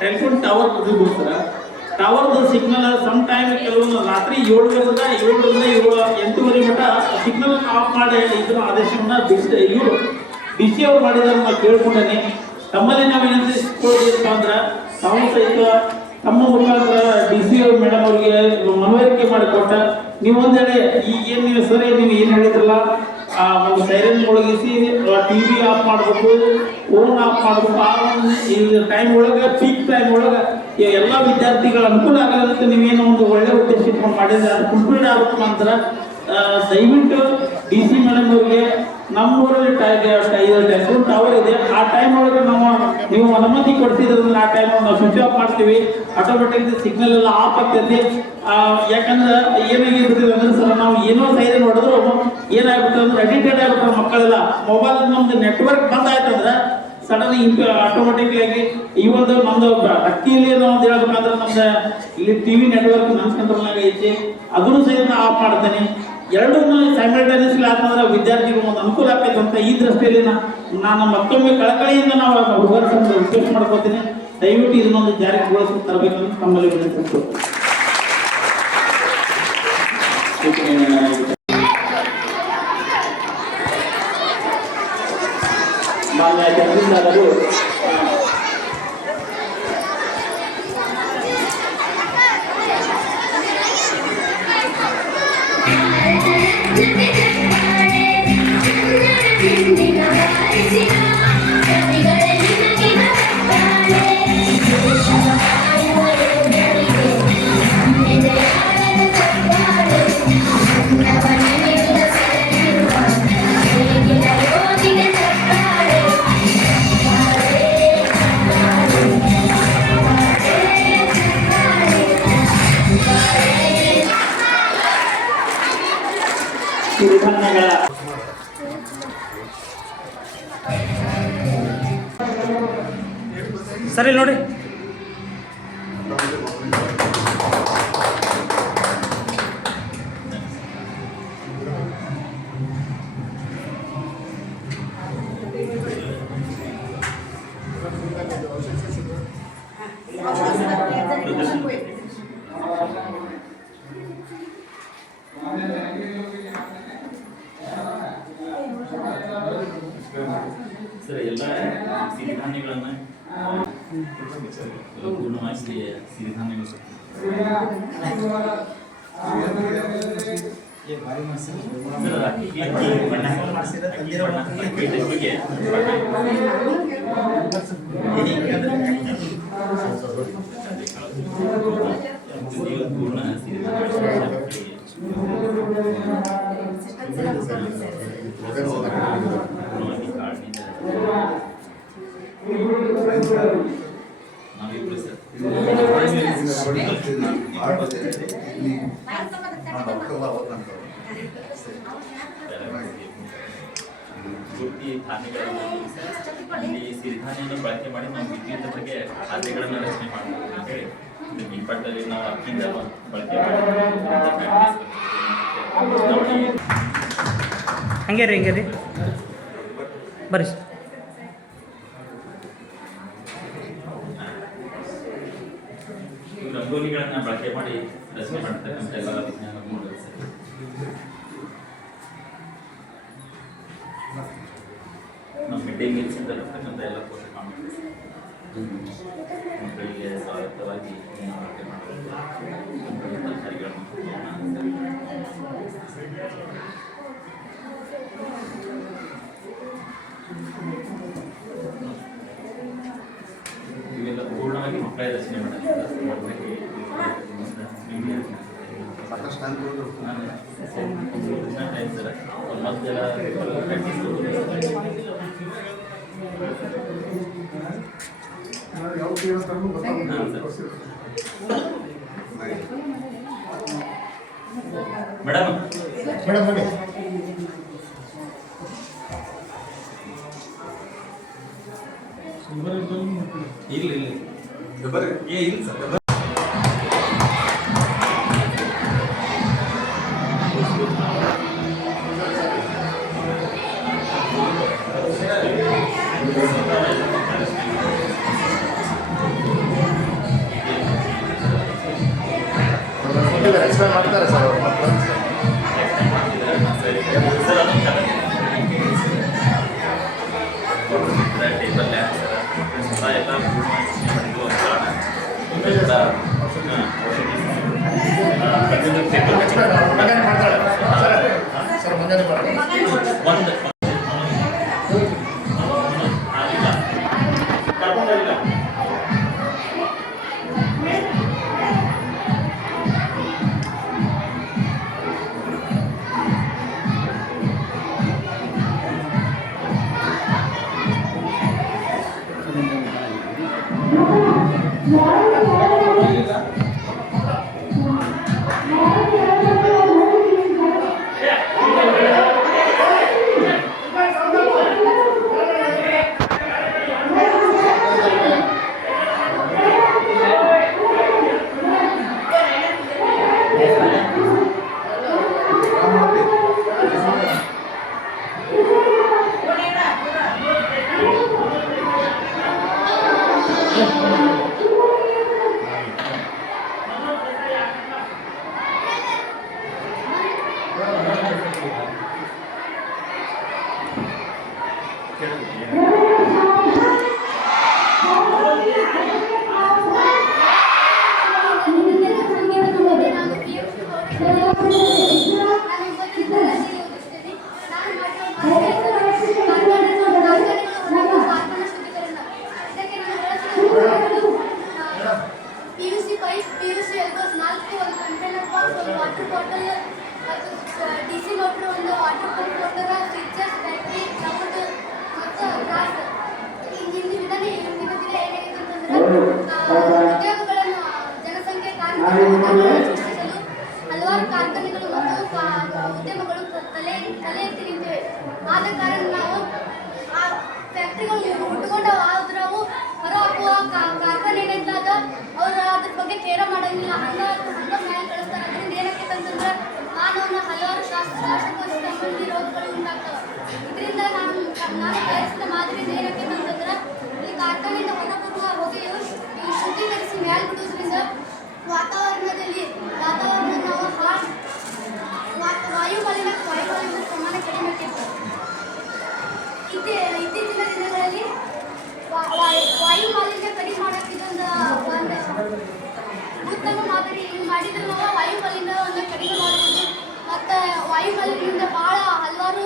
ಟೆಲಿಫೋನ್ ಟವರ್ ಮುಗಿಸ್ತಾರೆ. ಟವರ್ದು ಸಿಗ್ನಲ್ ಸಮ್ ಟೈಮ್ ಕೆಲವೊಂದು ರಾತ್ರಿ 7ರಿಂದ 8 ಮಟ್ಟ ಸಿಗ್ನಲ್ ಆಫ್ ಮಾಡಿ ಇದರ ಆದೇಶವನ್ನು ಇವರು DC ಅವ್ರು ಮಾಡಿದಾರೆ ನಾವು ಕೇಳ್ಕೊಂಡೇನೆ. ತಮ್ಮಲ್ಲಿ ನಾವು ವಿನಂತಿಸ್ಕೊಳ್ಳೋದಪ್ಪ ಅಂದ್ರೆ, ತಾವು ಸಹಿತ ತಮ್ಮ ಮುಖಾಂತರ DC ಮೇಡಮ್ ಅವ್ರಿಗೆ ಮನವರಿಕೆ ಮಾಡಿಕೊಟ್ಟ ನೀವು ಒಂದೇಳೆ ಏನು ನೀವು ಸರಿ ನೀವು ಏನು ಹೇಳಿದ್ರಲ್ಲ, ಒಂದು ಸೈರನ್ ಒಳಗಿಸಿ TV ಆಫ್ ಮಾಡಬೇಕು, ಫೋನ್ ಆಫ್ ಮಾಡಬೇಕು. ಆ ಒಂದು ಈ ಟೈಮ್ ಒಳಗೆ, ಪೀಕ್ ಟೈಮ್ ಒಳಗೆ ಎಲ್ಲ ವಿದ್ಯಾರ್ಥಿಗಳ ಅನುಕೂಲ ಆಗೋದಕ್ಕೆ ನೀವೇನೋ ಒಂದು ಒಳ್ಳೆ ಉದ್ದೇಶ ಇಟ್ಕೊಂಡು ಮಾಡಿದ್ರೆ ಅದು ಕಂಪ್ಲೀಟ್ ಆಗಬೇಕು. ನಂತರ ದಯವಿಟ್ಟು ಡಿ ಸಿ ಮೇಡಮ್ ಅವರಿಗೆ ನಮ್ಮೂರಲ್ಲಿ ಟೆಲಿಫೋನ್ ಟವರ್ ಇದೆ. ಆ ಟೈಮ್ ಒಳಗೆ ನೀವು ಅನುಮತಿ ಕೊಡ್ತಿದ್ರಂದ್ರೆ ಆ ಟೈಮ್ ನಾವು ಸ್ವಿಚ್ ಆಫ್ ಮಾಡ್ತೀವಿ. ಆಟೋಮೆಟಿಕ್ ಸಿಗ್ನಲ್ ಎಲ್ಲ ಆಫ್ ಆಗ್ತೈತಿ. ಯಾಕಂದ್ರೆ ಏನಾಗಿರ್ತದೆ ಅಂದ್ರೆ ಸರ್, ನಾವು ಏನೋ ಸೈರನ್ ಹೊಡೆದ್ರು ಏನಾಗ್ಬಿಡ್ತದೆ ಅಂದ್ರೆ ಅಡಿಕ್ಟೆಡ್ ಆಗ್ಬಿಡ್ತಾರೆ ಮಕ್ಕಳೆಲ್ಲ. ಮೊಬೈಲ್ ನಮ್ದು ನೆಟ್ವರ್ಕ್ ಬಂದ್ ಆಯ್ತಂದ್ರೆ ಸಡನ್ ಆಟೋಮೆಟಿಕ್ಲಿ ಆಗಿ ಈ ಒಂದು ನಮ್ದು ಅಕ್ಕಿಯಲ್ಲಿ ಒಂದು ಹೇಳ್ಬೇಕಂದ್ರೆ ನಮ್ದು ಇಲ್ಲಿ ಟಿವಿ ನೆಟ್ವರ್ಕ್ ನನ್ನ ಕಂಟ್ರೋಲ್ನಾಗ ಐತಿ, ಅದನ್ನು ಸಹಿತ ಆಫ್ ಮಾಡ್ತೇನೆ. ಎರಡನ್ನೂ ಸೈಮಲ್ಟೇನಿಯಸ್ಲಿ ಆತಂದ್ರೆ ವಿದ್ಯಾರ್ಥಿಗಳು ಒಂದು ಅನುಕೂಲ ಆಗ್ತೈತೆ ಅಂತ ಈ ದೃಷ್ಟಿಯಲ್ಲಿ ನಾನು ಮತ್ತೊಮ್ಮೆ ಕಳಕಳಿಯಿಂದ ನಾವು ಹುಡುಗರ ಸಂಘ ರಿಕ್ವೆಸ್ಟ್ ಮಾಡ್ಕೋತೀನಿ. ದಯವಿಟ್ಟು ಇದನ್ನೊಂದು ಜಾರಿಗೊಳಿಸಿ ತರಬೇಕಂತ ನಮ್ಮಲ್ಲಿ ವಿನಂತಿಸ್ತು. ಮಾನ್ಯ ಜಗದೀಶರು ಸಿರಿಧಾನ್ಯಗಳ ಸರಿ ನೋಡಿ. ಸರ್, ಎಲ್ಲ ಸಿರಿಧಾನ್ಯಗಳನ್ನು ಪೂರ್ಣವಾಗಿ ಸಿರಿಧಾನ್ಯಗಳು ಸರ್, ಅಕ್ಕಿಗೆ ಬಣ್ಣ ಪೂರ್ಣ ನಾವಿಬ್ರು ಸರ್ ಪೂರ್ತಿ ಧಾನ್ಯಗಳನ್ನು ಇಲ್ಲಿ ಸಿರಿಧಾನ್ಯವನ್ನು ಬಳಕೆ ಮಾಡಿ ನಾವು ವಿದ್ಯುತ್ ಬಗ್ಗೆ ಖಾದ್ಯಗಳನ್ನು ರಚನೆ ಮಾಡಬೇಕು ಅಂತೇಳಿ ಇದು ನಿಪ್ಪಟ್ಟಲ್ಲಿ ನಾವು ಅಕ್ಕಿಯಿಂದ ಬಳಕೆ ಮಾಡಿ ಹಂಗೆ ರೀ ಬರ್ರಿ ಸರ್. ರಂಗೋಲಿಗಳನ್ನ ಬಳಕೆ ಮಾಡಿ ರಚನೆ ಮಾಡ್ತಕ್ಕಂಥ ಎಲ್ಲ ವಿಜ್ಞಾನ ಮೂಲ ಸರ್. ನಮ್ಮ ಮಿಡ್ ಡೇ ಮೀಲ್ಸ್ ಇಂದ ಬರ್ತಕ್ಕಂಥ ಎಲ್ಲ ಪೋಷಕಾಂಶಗಳು ಮಕ್ಕಳಿಗೆ ಸ್ವಾಗತವಾಗಿ ಬಳಕೆ ಮಾಡಬಹುದು ತರಕಾರಿಗಳನ್ನು ಇವೆಲ್ಲ ಪೂರ್ಣವಾಗಿ ಮಕ್ಕಳ ರಚನೆ ಮಾಡಲಿಲ್ಲ. ಟೈಮ್ ಸರ್ ಮೊದಲೆಲ್ಲ ಪ್ರಾಕ್ಟೀಸ್ ಮೇಡಮ್ ಇಲ್ಲ ಇಲ್ಲ ಸರ್. ಎಕ್ಸ್ಪ್ಲೇನ್ ಮಾಡ್ತಾರೆ ಸರ್ ಅವರು ಮಕ್ಕಳು. ಸರ್ ಮುಂಜಾನೆ ಒಂದು ಆದ ಕಾರಣ ನಾವು ಆ ಫ್ಯಾಕ್ಟ್ರಿಗಳು ಉಟ್ಕೊಂಡು ಆದ್ರೆ ಅವು ಹೊರ ಹಾಕುವ ಕಾರ್ಖಾನೆ ಏನಿದ್ದಾಗ ಅವರು ಅದ್ರ ಬಗ್ಗೆ ಕೇರ ಮಾಡೋಂಗಿಲ್ಲ ಹಂಗ ಮ್ಯಾಲೆ ಕಳಿಸ್ತಾರೆ. ಅದರಿಂದ ಏನಕ್ಕೆ ಅಂತಂದ್ರೆ ಮಾನವನ ಹಲವಾರು ಶ್ವಾಸಕೋಶ ಸಂಬಂಧಿ ರೋಗಗಳು ಉಂಟಾಗ್ತವೆ. ಇದರಿಂದ ನಾನು ತಯಾರಿಸಿದ ಮಾದರಿಯಿಂದ ಏನಕ್ಕೆ ಅಂತಂದ್ರೆ ಈ ಕಾರ್ಖಾನೆಯಿಂದ ಹೊರಬರುವ ಹೊಗೆಯು ಈ ಶುದ್ಧೀಕರಿಸಿ ಮ್ಯಾಲೆ ಬಿಡುವುದರಿಂದ ವಾತಾವರಣದಲ್ಲಿ ನಾವು ವಾಯು ಮಾಲಿನ್ಯ ಪ್ರಮಾಣ ಕಡಿಮೆ ಆಗ್ತಿತ್ತು. ಇತ್ತೀಚಿನ ದಿನಗಳಲ್ಲಿ ವಾಯು ಮಾಲಿನ್ಯ ಕಡಿಮೆ ಮಾಡೋಕ್ಕೆ ಒಂದು ಉತ್ತಮ ಮಾದರಿ ಮಾಡಿದ್ರೆ ನಾವು ವಾಯು ಮಾಲಿನ್ಯವನ್ನು ಕಡಿಮೆ ಮಾಡಬಹುದು. ಮತ್ತು ವಾಯು ಮಾಲಿನ್ಯದಿಂದ ಭಾಳ ಹಲವಾರು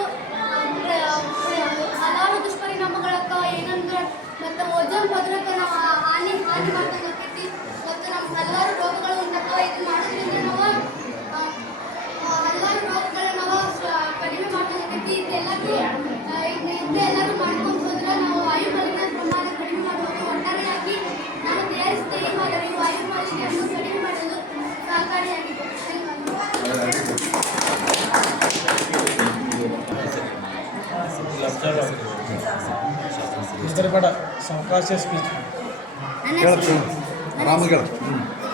ದುಷ್ಪರಿಣಾಮಗಳಕ್ಕ ಏನಂದ್ರೆ ಮತ್ತು ಓಜೋನ್ ಪದರಕ್ಕೆ ನಾವು ಹಾನಿ ಮಾಡ್ಕೊಂಡು ಹೋಗ್ತೈತಿ. ಮತ್ತು ನಮ್ಮ ಹಲವಾರು ರೋಗಗಳು ಉಂಟಾಗ್ತವೆ. ಇದು ಮಾಡೋದ್ರಿಂದ ನಾವು ಹಲವಾರು ರೋಗಗಳನ್ನ ನಾವು ಕಡಿಮೆ ಮಾಡ್ಕೊಂಡು ಹೋಗ್ತೈತಿ. ಇದೆಲ್ಲರೂ ಮಾಡ್ಕೊಂಡು ಹೋದ್ರೆ ನಾವು ವಾಯು ಮಾಲಿನ್ಯ ಪ್ರಮಾಣ ಕಡಿಮೆ ಮಾಡಬಹುದು. ಒಟ್ಟಾರೆಯಾಗಿ ನಾವು ತಯಾರಿಸಿದ ಈ ಮಾದರಿ ವಾಯು ಮಾಲಿನ್ಯವನ್ನು ಕಡಿಮೆ ಮಾಡಲು ಸಹಕಾರಿಯಾಗಿದೆ. ಸಾವಕಾಶ ಸ್ಪೀಚ್ ನನ್ನ ಹೆಸರು ಆರಾಮಾಗಿ ಹೇಳು.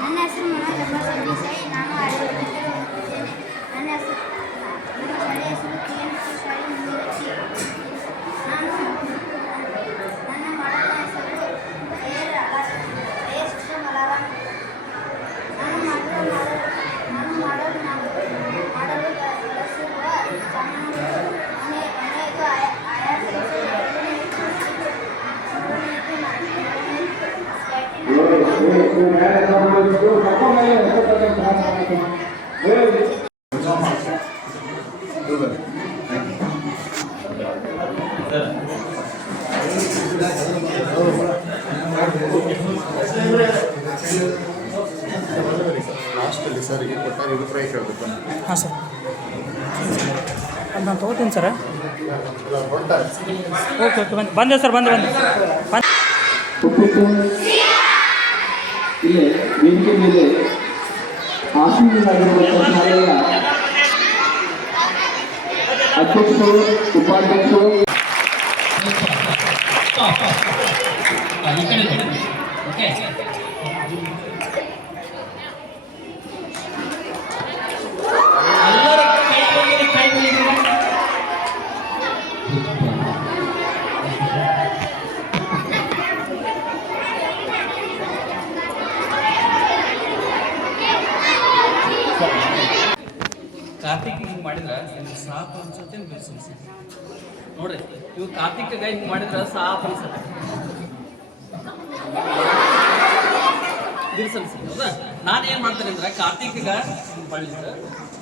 ನನ್ನ ಹೆಸರು ಮನೋಜ್ ದೇಸಾಯಿ. ನಾನು 6ನೇ ತರಗತಿಯಲ್ಲಿ ಓದುತ್ತಿದ್ದೇನೆ. ನನ್ನ ಶಾಲೆಯ ಹೆಸರು KM ಶಾಲೆ ಮುಂದಿರಚಿ. ನನ್ನ ಮಾಡಲ್ನ ಹೆಸರು AS ಮಲಾರಾಮ್. ನಾನು ಮಾಡಲು ಬಳಸಿರುವ ಸಾಮಾನುಗಳು ಮನೆಯದು ಲಾಸ್ಟಲ್ಲಿ ಸರ್ ಈಗ ಕೊಟ್ಟಾಗ ಇದು ಪ್ರೈಸ್ ಹೇಳ್ಬೇಕು. ಹಾಂ ಸರ್, ಅದು ನಾನು ತೊಗೋತೀನಿ ಸರ್. ಕೊಡ್ತಾರೆ. ಓಕೆ ಬಂದೆ ಸರ್, ಬಂದೆ ಒಪ್ಪಿಟ್ಟು ಇಲ್ಲೇ ವೇದಿಕೆ ಮೇಲೆ ಆಸೀನರಾಗಿರುವಂಥ ಶಾಲೆಯ ಅಧ್ಯಕ್ಷರು, ಉಪಾಧ್ಯಕ್ಷರು ಕಾರ್ತಿಕ್ ಹಿಂಗೆ ಮಾಡಿದ್ರೆ ಸಾಫ್ ಅನ್ಸುತ್ತೆ ಬಿರ್ಸು ಅನ್ಸುತ್ತೆ ನೋಡ್ರಿ. ಇವು ಕಾರ್ತಿಕ್ಗೆ ಹಿಂಗೆ ಮಾಡಿದ್ರೆ ಸಾಫ್ ಅನ್ಸುತ್ತೆ ಬಿರ್ಸು ಅನ್ಸುತ್ತೆ. ಹೌದಾ? ನಾನು ಏನು ಮಾಡ್ತೇನೆ ಅಂದ್ರೆ ಕಾರ್ತಿಕ್ಗೆ ಬಳ್ಳಿದ್ರೆ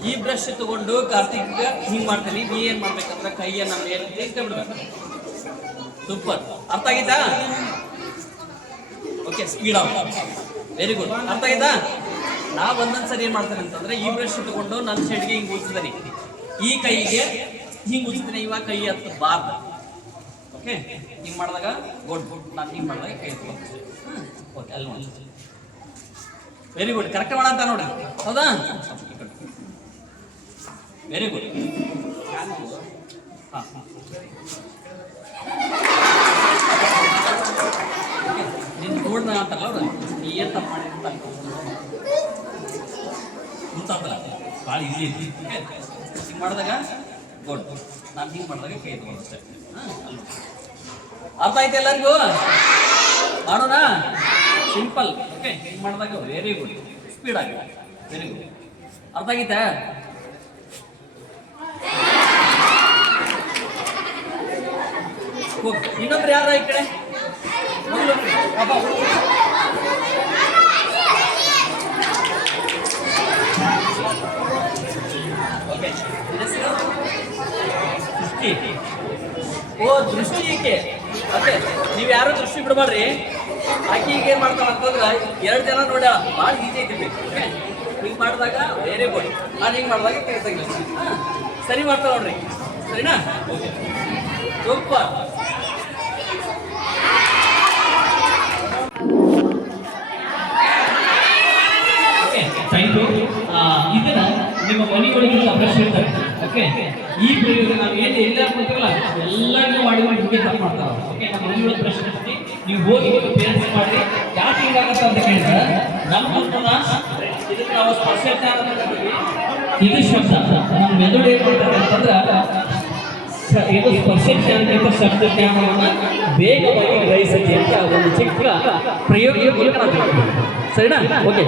ಈ ಬ್ರಷ್ ತಗೊಂಡು ಕಾರ್ತಿಕ್ಗೆ ಹಿಂಗೆ ಮಾಡ್ತೀನಿ. ನೀ ಏನು ಮಾಡ್ಬೇಕಂದ್ರೆ ಕೈಯನ್ನು ಮೇಲೆ ಬಿಡ್ಬೇಕು. ಸೂಪರ್, ಅರ್ಥ ಆಗಿತ್ತಾ? Okay, speed of. Very good, ಅರ್ಥ ಆಯ್ತಾ? ನಾವು ಒಂದೊಂದು ಸರಿ ಏನು ಮಾಡ್ತೇನೆ ಅಂತಂದ್ರೆ ಈ ಬ್ರಷ್ ತಗೊಂಡು ನನ್ನ ಸೈಡ್ಗೆ ಹಿಂಗೆ ಉಜ್ಜಿದ್ದೀನಿ, ಈ ಕೈಗೆ ಹಿಂಗೆ ಉಜ್ಜಿದ್ದೀನಿ. ಇವಾಗ ಕೈ ಹತ್ತಬಾರ್ದು. ಓಕೆ, ಹಿಂಗೆ ಮಾಡಿದಾಗ ಗುಡ್. ನಾನು ಹಿಂಗೆ ಮಾಡಿದಾಗ ಕೈ ಹತ್ತೀನಿ. ಓಕೆ, ಅಲ್ಲಿ ನೋಡಿ. ವೆರಿ ಗುಡ್, ಕರೆಕ್ಟ್ ಮಾಡ ಅಂತ ನೋಡ್ರಿ. ಹೌದಾ? Very good. ಹಾಂ ನಿನ್ನ ನೋಡ್ದ ಅಂತಲ್ಲ ಅವ್ರು, ನೀ ಏನು ತಪ್ಪು ಮಾಡಿ ಅಂತ ಗೊತ್ತಾಗಲ್ಲ. ಭಾಳ ಈಸಿ ಐತಿ. ಹಿಂಗೆ ಮಾಡಿದಾಗ ಗುಡ್. ನಾನು ಹಿಂಗೆ ಮಾಡಿದಾಗ ಕೈ ಎತ್ಕೊಂಡು ಅಷ್ಟೇ. ಹಾಂ, ಅರ್ಥ ಆಯ್ತು ಎಲ್ಲರಿಗೂ? ಮಾಡೋಣ, ಸಿಂಪಲ್. ಓಕೆ, ಹಿಂಗೆ ಮಾಡಿದಾಗ ವೆರಿ ಗುಡ್, ಸ್ಪೀಡ್ ಆಗಿ. ವೆರಿ ಗುಡ್, ಅರ್ಥ ಆಗೈತೆ? ಇನ್ನೊಬ್ರು ಯಾರ ಈ ಕಡೆ? ದೃಷ್ಟಿ. ಓ, ದೃಷ್ಟಿ ಈಕೆ. ಓಕೆ, ನೀವು ಯಾರು ದೃಷ್ಟಿ ಬಿಡಬಾರ್ರಿ. ಆಕೆ ಈಗ ಏನು ಮಾಡ್ತಾಳೆ ಅಂತಂದ್ರೆ 2 ಜನ ನೋಡ್ಯಾಳ. ಭಾಳ ಈಜಿ ಐತಿ. ಓಕೆ, ಹಿಂಗೆ ಮಾಡಿದಾಗ ವೆರಿ ಗುಡ್. ನಾನು ಹಿಂಗೆ ಮಾಡಿದಾಗ ತೆಗಿತಾಗಿಲ್ಲ. ಹಾಂ, ಸರಿ ಮಾಡ್ತಾಳೆ ನೋಡ್ರಿ. ಸರಿನಾ? Okay, super. Thank you. ಇದನ್ನ ನಿಮ್ಮ ಮನೆಗಳಿಗೆ ಪ್ರಶ್ನೆ ಇರ್ತಾರೆ. ಓಕೆ, ಈ ಪ್ರಯೋಗ ನಾವು ಏನು ಎಲ್ಲ ಕೊಡ್ತೀವಲ್ಲ ಎಲ್ಲ ನೀವು ಮಾಡಿದ್ರೆ ಹಿಂಗೆ ತಪ್ಪು ಮಾಡ್ತಾರ. ಓಕೆ, ನಮ್ಮ ಮನೆಗಳ ಪ್ರಶ್ನೆ ನೀವು ಹೋಗಿ ನಿಮ್ಮ ಪೇರೆಂಟ್ಸ್ ಮಾಡಿ ಯಾಕೆ ಹಿಂಗಾಗತ್ತ ಅಂತ ಕೇಳಿದ್ರೆ ನಮ್ಮ ಇದಕ್ಕೆ ನಾವು ಸ್ಪರ್ಶ ಜ್ಞಾನ ಅಂತ ಕರೀತೀವಿ. ಇದು ಶಬ್ದ ನಮ್ಮ ಮೆದುಳು ಏನ್ ಮಾಡ್ತಾರೆ ಅಂತಂದ್ರೆ ಇದು ಸ್ಪರ್ಶ ಜ್ಞಾನಕ್ಕಿಂತ ಶಬ್ದ ಜ್ಞಾನವನ್ನು ಬೇಗವಾಗಿ ಗ್ರಹಿಸುತ್ತೆ ಅಂತ ಒಂದು ಚಿಕ್ಕ ಪ್ರಯೋಗ ಮೂಲಕ ನಾವು ಸರಿನಾ? ಓಕೆ,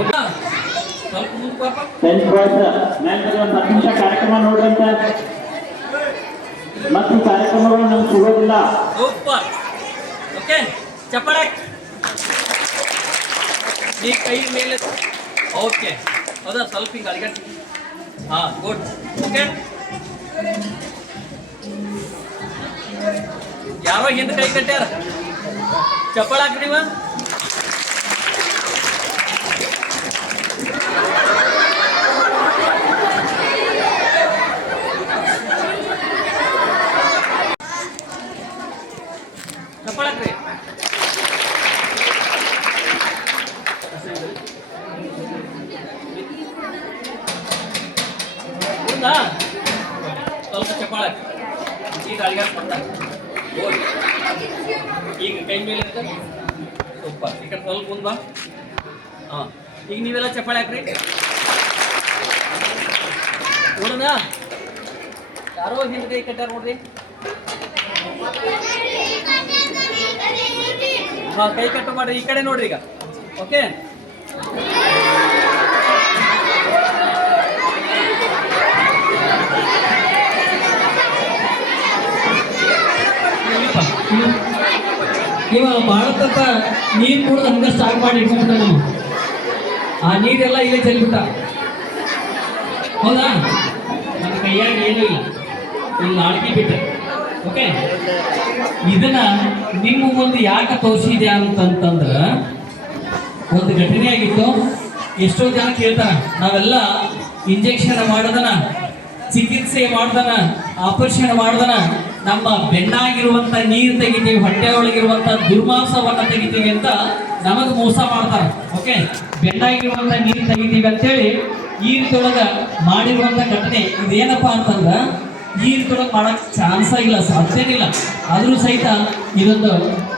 ಟೆಂತ್ ಬಾಯ್ಸ್ ಒಂದು 10 ನಿಮಿಷ ಕಾರ್ಯಕ್ರಮ ನೋಡ್ರಂತ ಮತ್ತು ಕಾರ್ಯಕ್ರಮಗಳು ನಮ್ಗೆ ಸಿಗೋದಿಲ್ಲ. ಸೂಪರ್. ಓಕೆ, ಚಪ್ಪಾಳೆ ಈ ಕೈ ಮೇಲೆ. ಓಕೆ, ಹೌದಾ? ಸ್ವಲ್ಪ ಹಿಂಗೆ ಅಡಿಗೆ. ಹಾಂ, ಗುಡ್. ಓಕೆ, ಯಾರೋ ಹಿಂದೆ ಕೈ ಕಟ್ಟ್ಯಾರ, ಚಪ್ಪಾಳೆ ಹಾಕ್ರಿ ನೀವು. ಚಪ್ಪಾಳಕ್ರಿ. ಹೌದಾ? ಸ್ವಲ್ಪ ಚಪ್ಪಾಳ ಈಗ ಅಳಿಗಾಡ್ ಕೊಡ್ತಾರೆ. ಈಗ ಕೈ ಮೇಲೆ ಇರ್ತದೆ. ಸೂಪರ್. ಈ ಕಡೆ ಸ್ವಲ್ಪ ಮುಂದೆ ಬಾ. ಹಾಂ, ಈಗ ನೀವೆಲ್ಲ ಚಪ್ಪಾಳೆ ಹಾಕ್ರಿ. ನೋಡೋಣ, ಯಾರೋ ಹಿಂದೆ ಕೈ ಕಟ್ಟಾರ ನೋಡ್ರಿ. ಹಾಂ, ಕೈ ಕಟ್ಟು ಮಾಡ್ರಿ. ಈ ಕಡೆ ನೋಡ್ರಿ ಈಗ. ಓಕೆ, ಇವಾಗ ಭಾರತದ ನೀರು ಕುಡಿದು ಹಂಗೆ ಸ್ಟಾರ್ಟ್ ಮಾಡಿ ಇಟ್ಕೊಂಡ್ಬಿಟ್ಟ. ನಾವು ಆ ನೀರೆಲ್ಲ ಇಲ್ಲೇ ಚೆಲ್ಬಿಟ್ಟ. ಹೌದಾ? ನನ್ನ ಕೈಯಾಗ ಏನೂ ಇಲ್ಲ, ಇಲ್ಲಿ ಅಡ್ಗೆ ಬಿಟ್ಟೆ. ಓಕೆ, ಇದನ್ನ ನಿಮ್ಮ ಮುಂದೆ ಯಾಕೆ ತೋರಿಸಿದೆ ಅಂತಂತಂದ್ರೆ ಒಂದು ಘಟನೆ ಆಗಿತ್ತು. ಎಷ್ಟೋ ಜನ ಕೇಳ್ತಾರ, ನಾವೆಲ್ಲ ಇಂಜೆಕ್ಷನ್ ಮಾಡೋದನ, ಚಿಕಿತ್ಸೆ ಮಾಡ್ದನ, ಆಪರೇಷನ್ ಮಾಡ್ದನ, ನಮ್ಮ ಬೆನ್ನಾಗಿರುವಂತ ನೀರು ತೆಗಿತೀವಿ, ಹೊಟ್ಟೆ ಒಳಗಿರುವಂತ ದುರ್ಮಾಂಸವನ್ನ ತೆಗಿತೀವಿ ಅಂತ ನಮಗೆ ಮೋಸ ಮಾಡ್ತಾರೆ. ಓಕೆ, ಬೆನ್ನಾಗಿರುವಂತ ನೀರು ತೆಗಿತೀವಿ ಅಂತೇಳಿ ಈ ರೀತಿಯೊಳಗ ಮಾಡಿರುವಂತ ಘಟನೆ ಇದೇನಪ್ಪಾ ಅಂತಂದ್ರ ಈ ರೀತಿಯೊಳಗೆ ಮಾಡಕ್ ಚಾನ್ಸ ಇಲ್ಲ, ಸಾಧ್ಯನಿಲ್ಲ. ಆದ್ರೂ ಸಹಿತ ಇದೊಂದು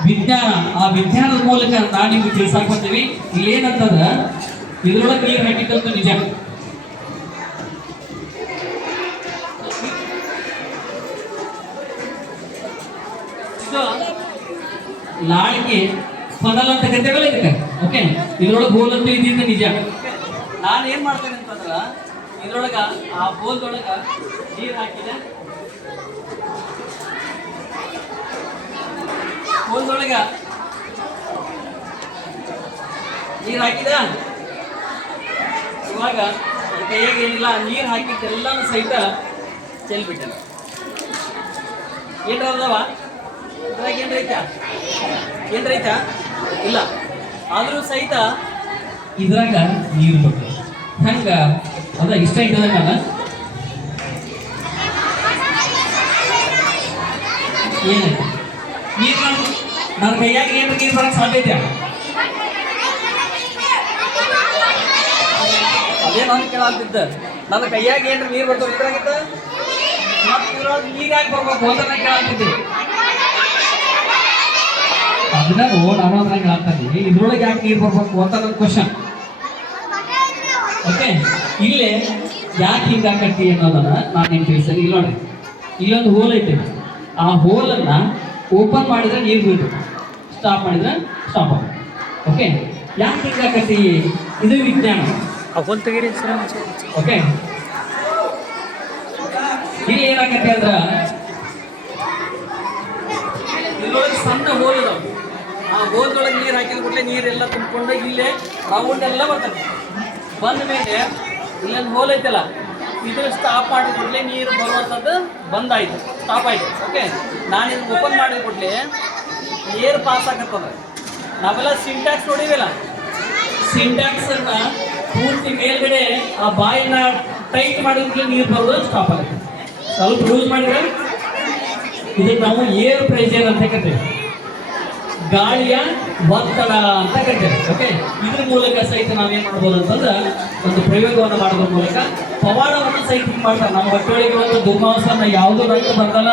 ವಿಜ್ಞಾನ. ಆ ವಿಜ್ಞಾನದ ಮೂಲಕ ನಾನು ನಿಮ್ಗೆ ತಿಳ್ಸಾಕ್ ಬರ್ತೀವಿ. ಇಲ್ಲೇನಂತಂದ್ರ ಇದ್ರೊಳಗೆ ನೀರು ಹಾಕಿದ್ದಂತೂ ನಿಜ. ನಾಳಿಗೆ ಫನಲ್ ಅಂತ ಕರಿತೇವಲ್ಲ ಇದಕ್ಕೆ. ಓಕೆ, ಇದ್ರೊಳಗೆ ಬೋಲ್ ಅಂತ ಇದ್ದಿದ್ದು ನಿಜ. ನಾನು ಏನ್ ಮಾಡ್ತೇನೆ ಅಂತಂದ್ರ ಇದ್ರೊಳಗ ಆ ಬೋಲ್ದೊಳಗ ನೀರು ಹಾಕಿದೆ. ಬೋಲ್ದೊಳಗ ನೀರು ಹಾಕಿದ. ಇವಾಗ ಕೈಯಾಗ ಏನಿಲ್ಲ, ನೀರು ಹಾಕಿದ್ದೆಲ್ಲಾನು ಸಹಿತ ಚೆಲ್ಬಿಟ್ಟೆ. ಏನ್ರ ಅದಾವ ಇದ್ರಾಗ? ಏನ್ರೈತಾ? ಇಲ್ಲ. ಆದ್ರೂ ಸಹಿತ ಇದ್ರಾಗ ನೀರು ಬಿಟ್ಟು ಹಂಗ ಅದ ಇಷ್ಟ ಇಟ್ಟದಂಗ ಏನಾಯ್ತು? ನೀರು ನನ್ನ ಕೈಯಾಗ ಏನ್ರ ನೀರು ಬರಕ್ ಸಾಧ್ಯ ಐತೆ? ಅದೇ ನಾನು ಕೇಳಾಗ್ತಿದ್ದ. ನನ್ನ ಕೈಯಾಗ ಏನ್ರ ನೀರು ಬರ್ತಾವ ಇದ್ರಾಗಿದ್ದ ಮತ್ತೆ ಇದ್ರೊಳಗೆ ನೀರು ಯಾಕೆ ಬರ್ಬೇಕು ಅಂತ ನಾನು ಕೇಳಾಗ್ತಿದ್ದೆ. ಅದನ್ನ ನಾನು ಅದ್ರಾಗ ಹೇಳ್ತಾನೆ, ಇದ್ರೊಳಗೆ ಯಾಕೆ ನೀರು ಬರ್ಬೇಕು ಅಂತ ನನ್ನ ಕ್ವಶನ್. ಓಕೆ, ಇಲ್ಲೇ ಯಾಕೆ ಹಿಂಗಾಕಟ್ಟಿ ಅನ್ನೋದನ್ನ ನಾನು ಏನು ತಿಳಿಸ್ತೀನಿ. ಇಲ್ಲಿ ನೋಡ್ರಿ, ಇಲ್ಲೊಂದು ಹೋಲ್ ಐತೆ. ಆ ಹೋಲನ್ನು ಓಪನ್ ಮಾಡಿದ್ರೆ ನೀರು ಬೀಳ್ತು, ಸ್ಟಾಪ್ ಮಾಡಿದ್ರೆ ಸ್ಟಾಪ್ ಆಗುತ್ತೆ. ಓಕೆ, ಯಾಕೆ ಹಿಂಗಾಕಟ್ಟಿ? ಇದು ವಿಜ್ಞಾನ. ಓಕೆ, ಇಲ್ಲಿ ಏನಾಕಟ್ಟಿ ಅಂದ್ರೆ ಇದ್ರೊಳಗೆ ಸಣ್ಣ ಹೋಲ್ ಇದಾವೆ. ಆ ಹೋಲ್ದೊಳಗೆ ನೀರು ಹಾಕಿದ ಕೂಡಲೇ ನೀರೆಲ್ಲ ತುಂಬಿಕೊಂಡು ಇಲ್ಲೇ ರೌಂಡ್ ಎಲ್ಲ ಬರ್ತದೆ. ಬಂದ ಮೇಲೆ ಇಲ್ಲೊಂದು ಹೋಲ್ ಐತಲ್ಲ, ಇದ್ರ ಸ್ಟಾಪ್ ಮಾಡಿದ ಕೂಡಲೇ ನೀರು ಬರುವಂಥದ್ದು ಬಂದಾಯ್ತು, ಸ್ಟಾಪ್ ಆಯಿತು. ಓಕೆ, ನಾನು ಇದನ್ನು ಓಪನ್ ಮಾಡಿದ ಕೂಡಲೇ ನೀರು ಪಾಸ್ ಆಗತ್ತದ. ನಾವೆಲ್ಲ ಸಿಂಟ್ಯಾಕ್ಸ್ ನೋಡಿವಲ್ಲ, ಸಿಂಟ್ಯಾಕ್ಸನ್ನು ಪೂರ್ತಿ ಮೇಲ್ಗಡೆ ಆ ಬಾಯಿನ ಟೈಟ್ ಮಾಡಿದ ಕೂಡಲೇ ನೀರು ಬರೋದು ಸ್ಟಾಪ್ ಆಗುತ್ತೆ. ಸ್ವಲ್ಪ ಲೂಸ್ ಮಾಡಿದ್ರೆ ಇದಕ್ಕೆ ನಾವು ಏರ್ ಪ್ರೆಷರ್ ಅಂತ ಕರಿತೇವೆ, ಗಾಳಿಯ ಒತ್ತಡ ಅಂತ ಕರಿತೇವೆ. ಓಕೆ, ಇದ್ರ ಮೂಲಕ ಸಹಿತ ನಾವೇನ್ ಮಾಡ್ಬೋದು ಅಂತಂದ್ರೆ ಒಂದು ಪ್ರಯೋಗವನ್ನು ಮಾಡೋದ್ರ ಮೂಲಕ ಪವಾಡವನ್ನು ಸಹಿತ ಮಾಡ್ತಾರೆ. ನಮ್ಮ ಹೊಟ್ಟೆಯೊಳಗಿರುವಂಥ ದುರ್ಮಾಂಸನ ಯಾವುದೋ ರಕ್ತ ಬಂದಲ್ಲ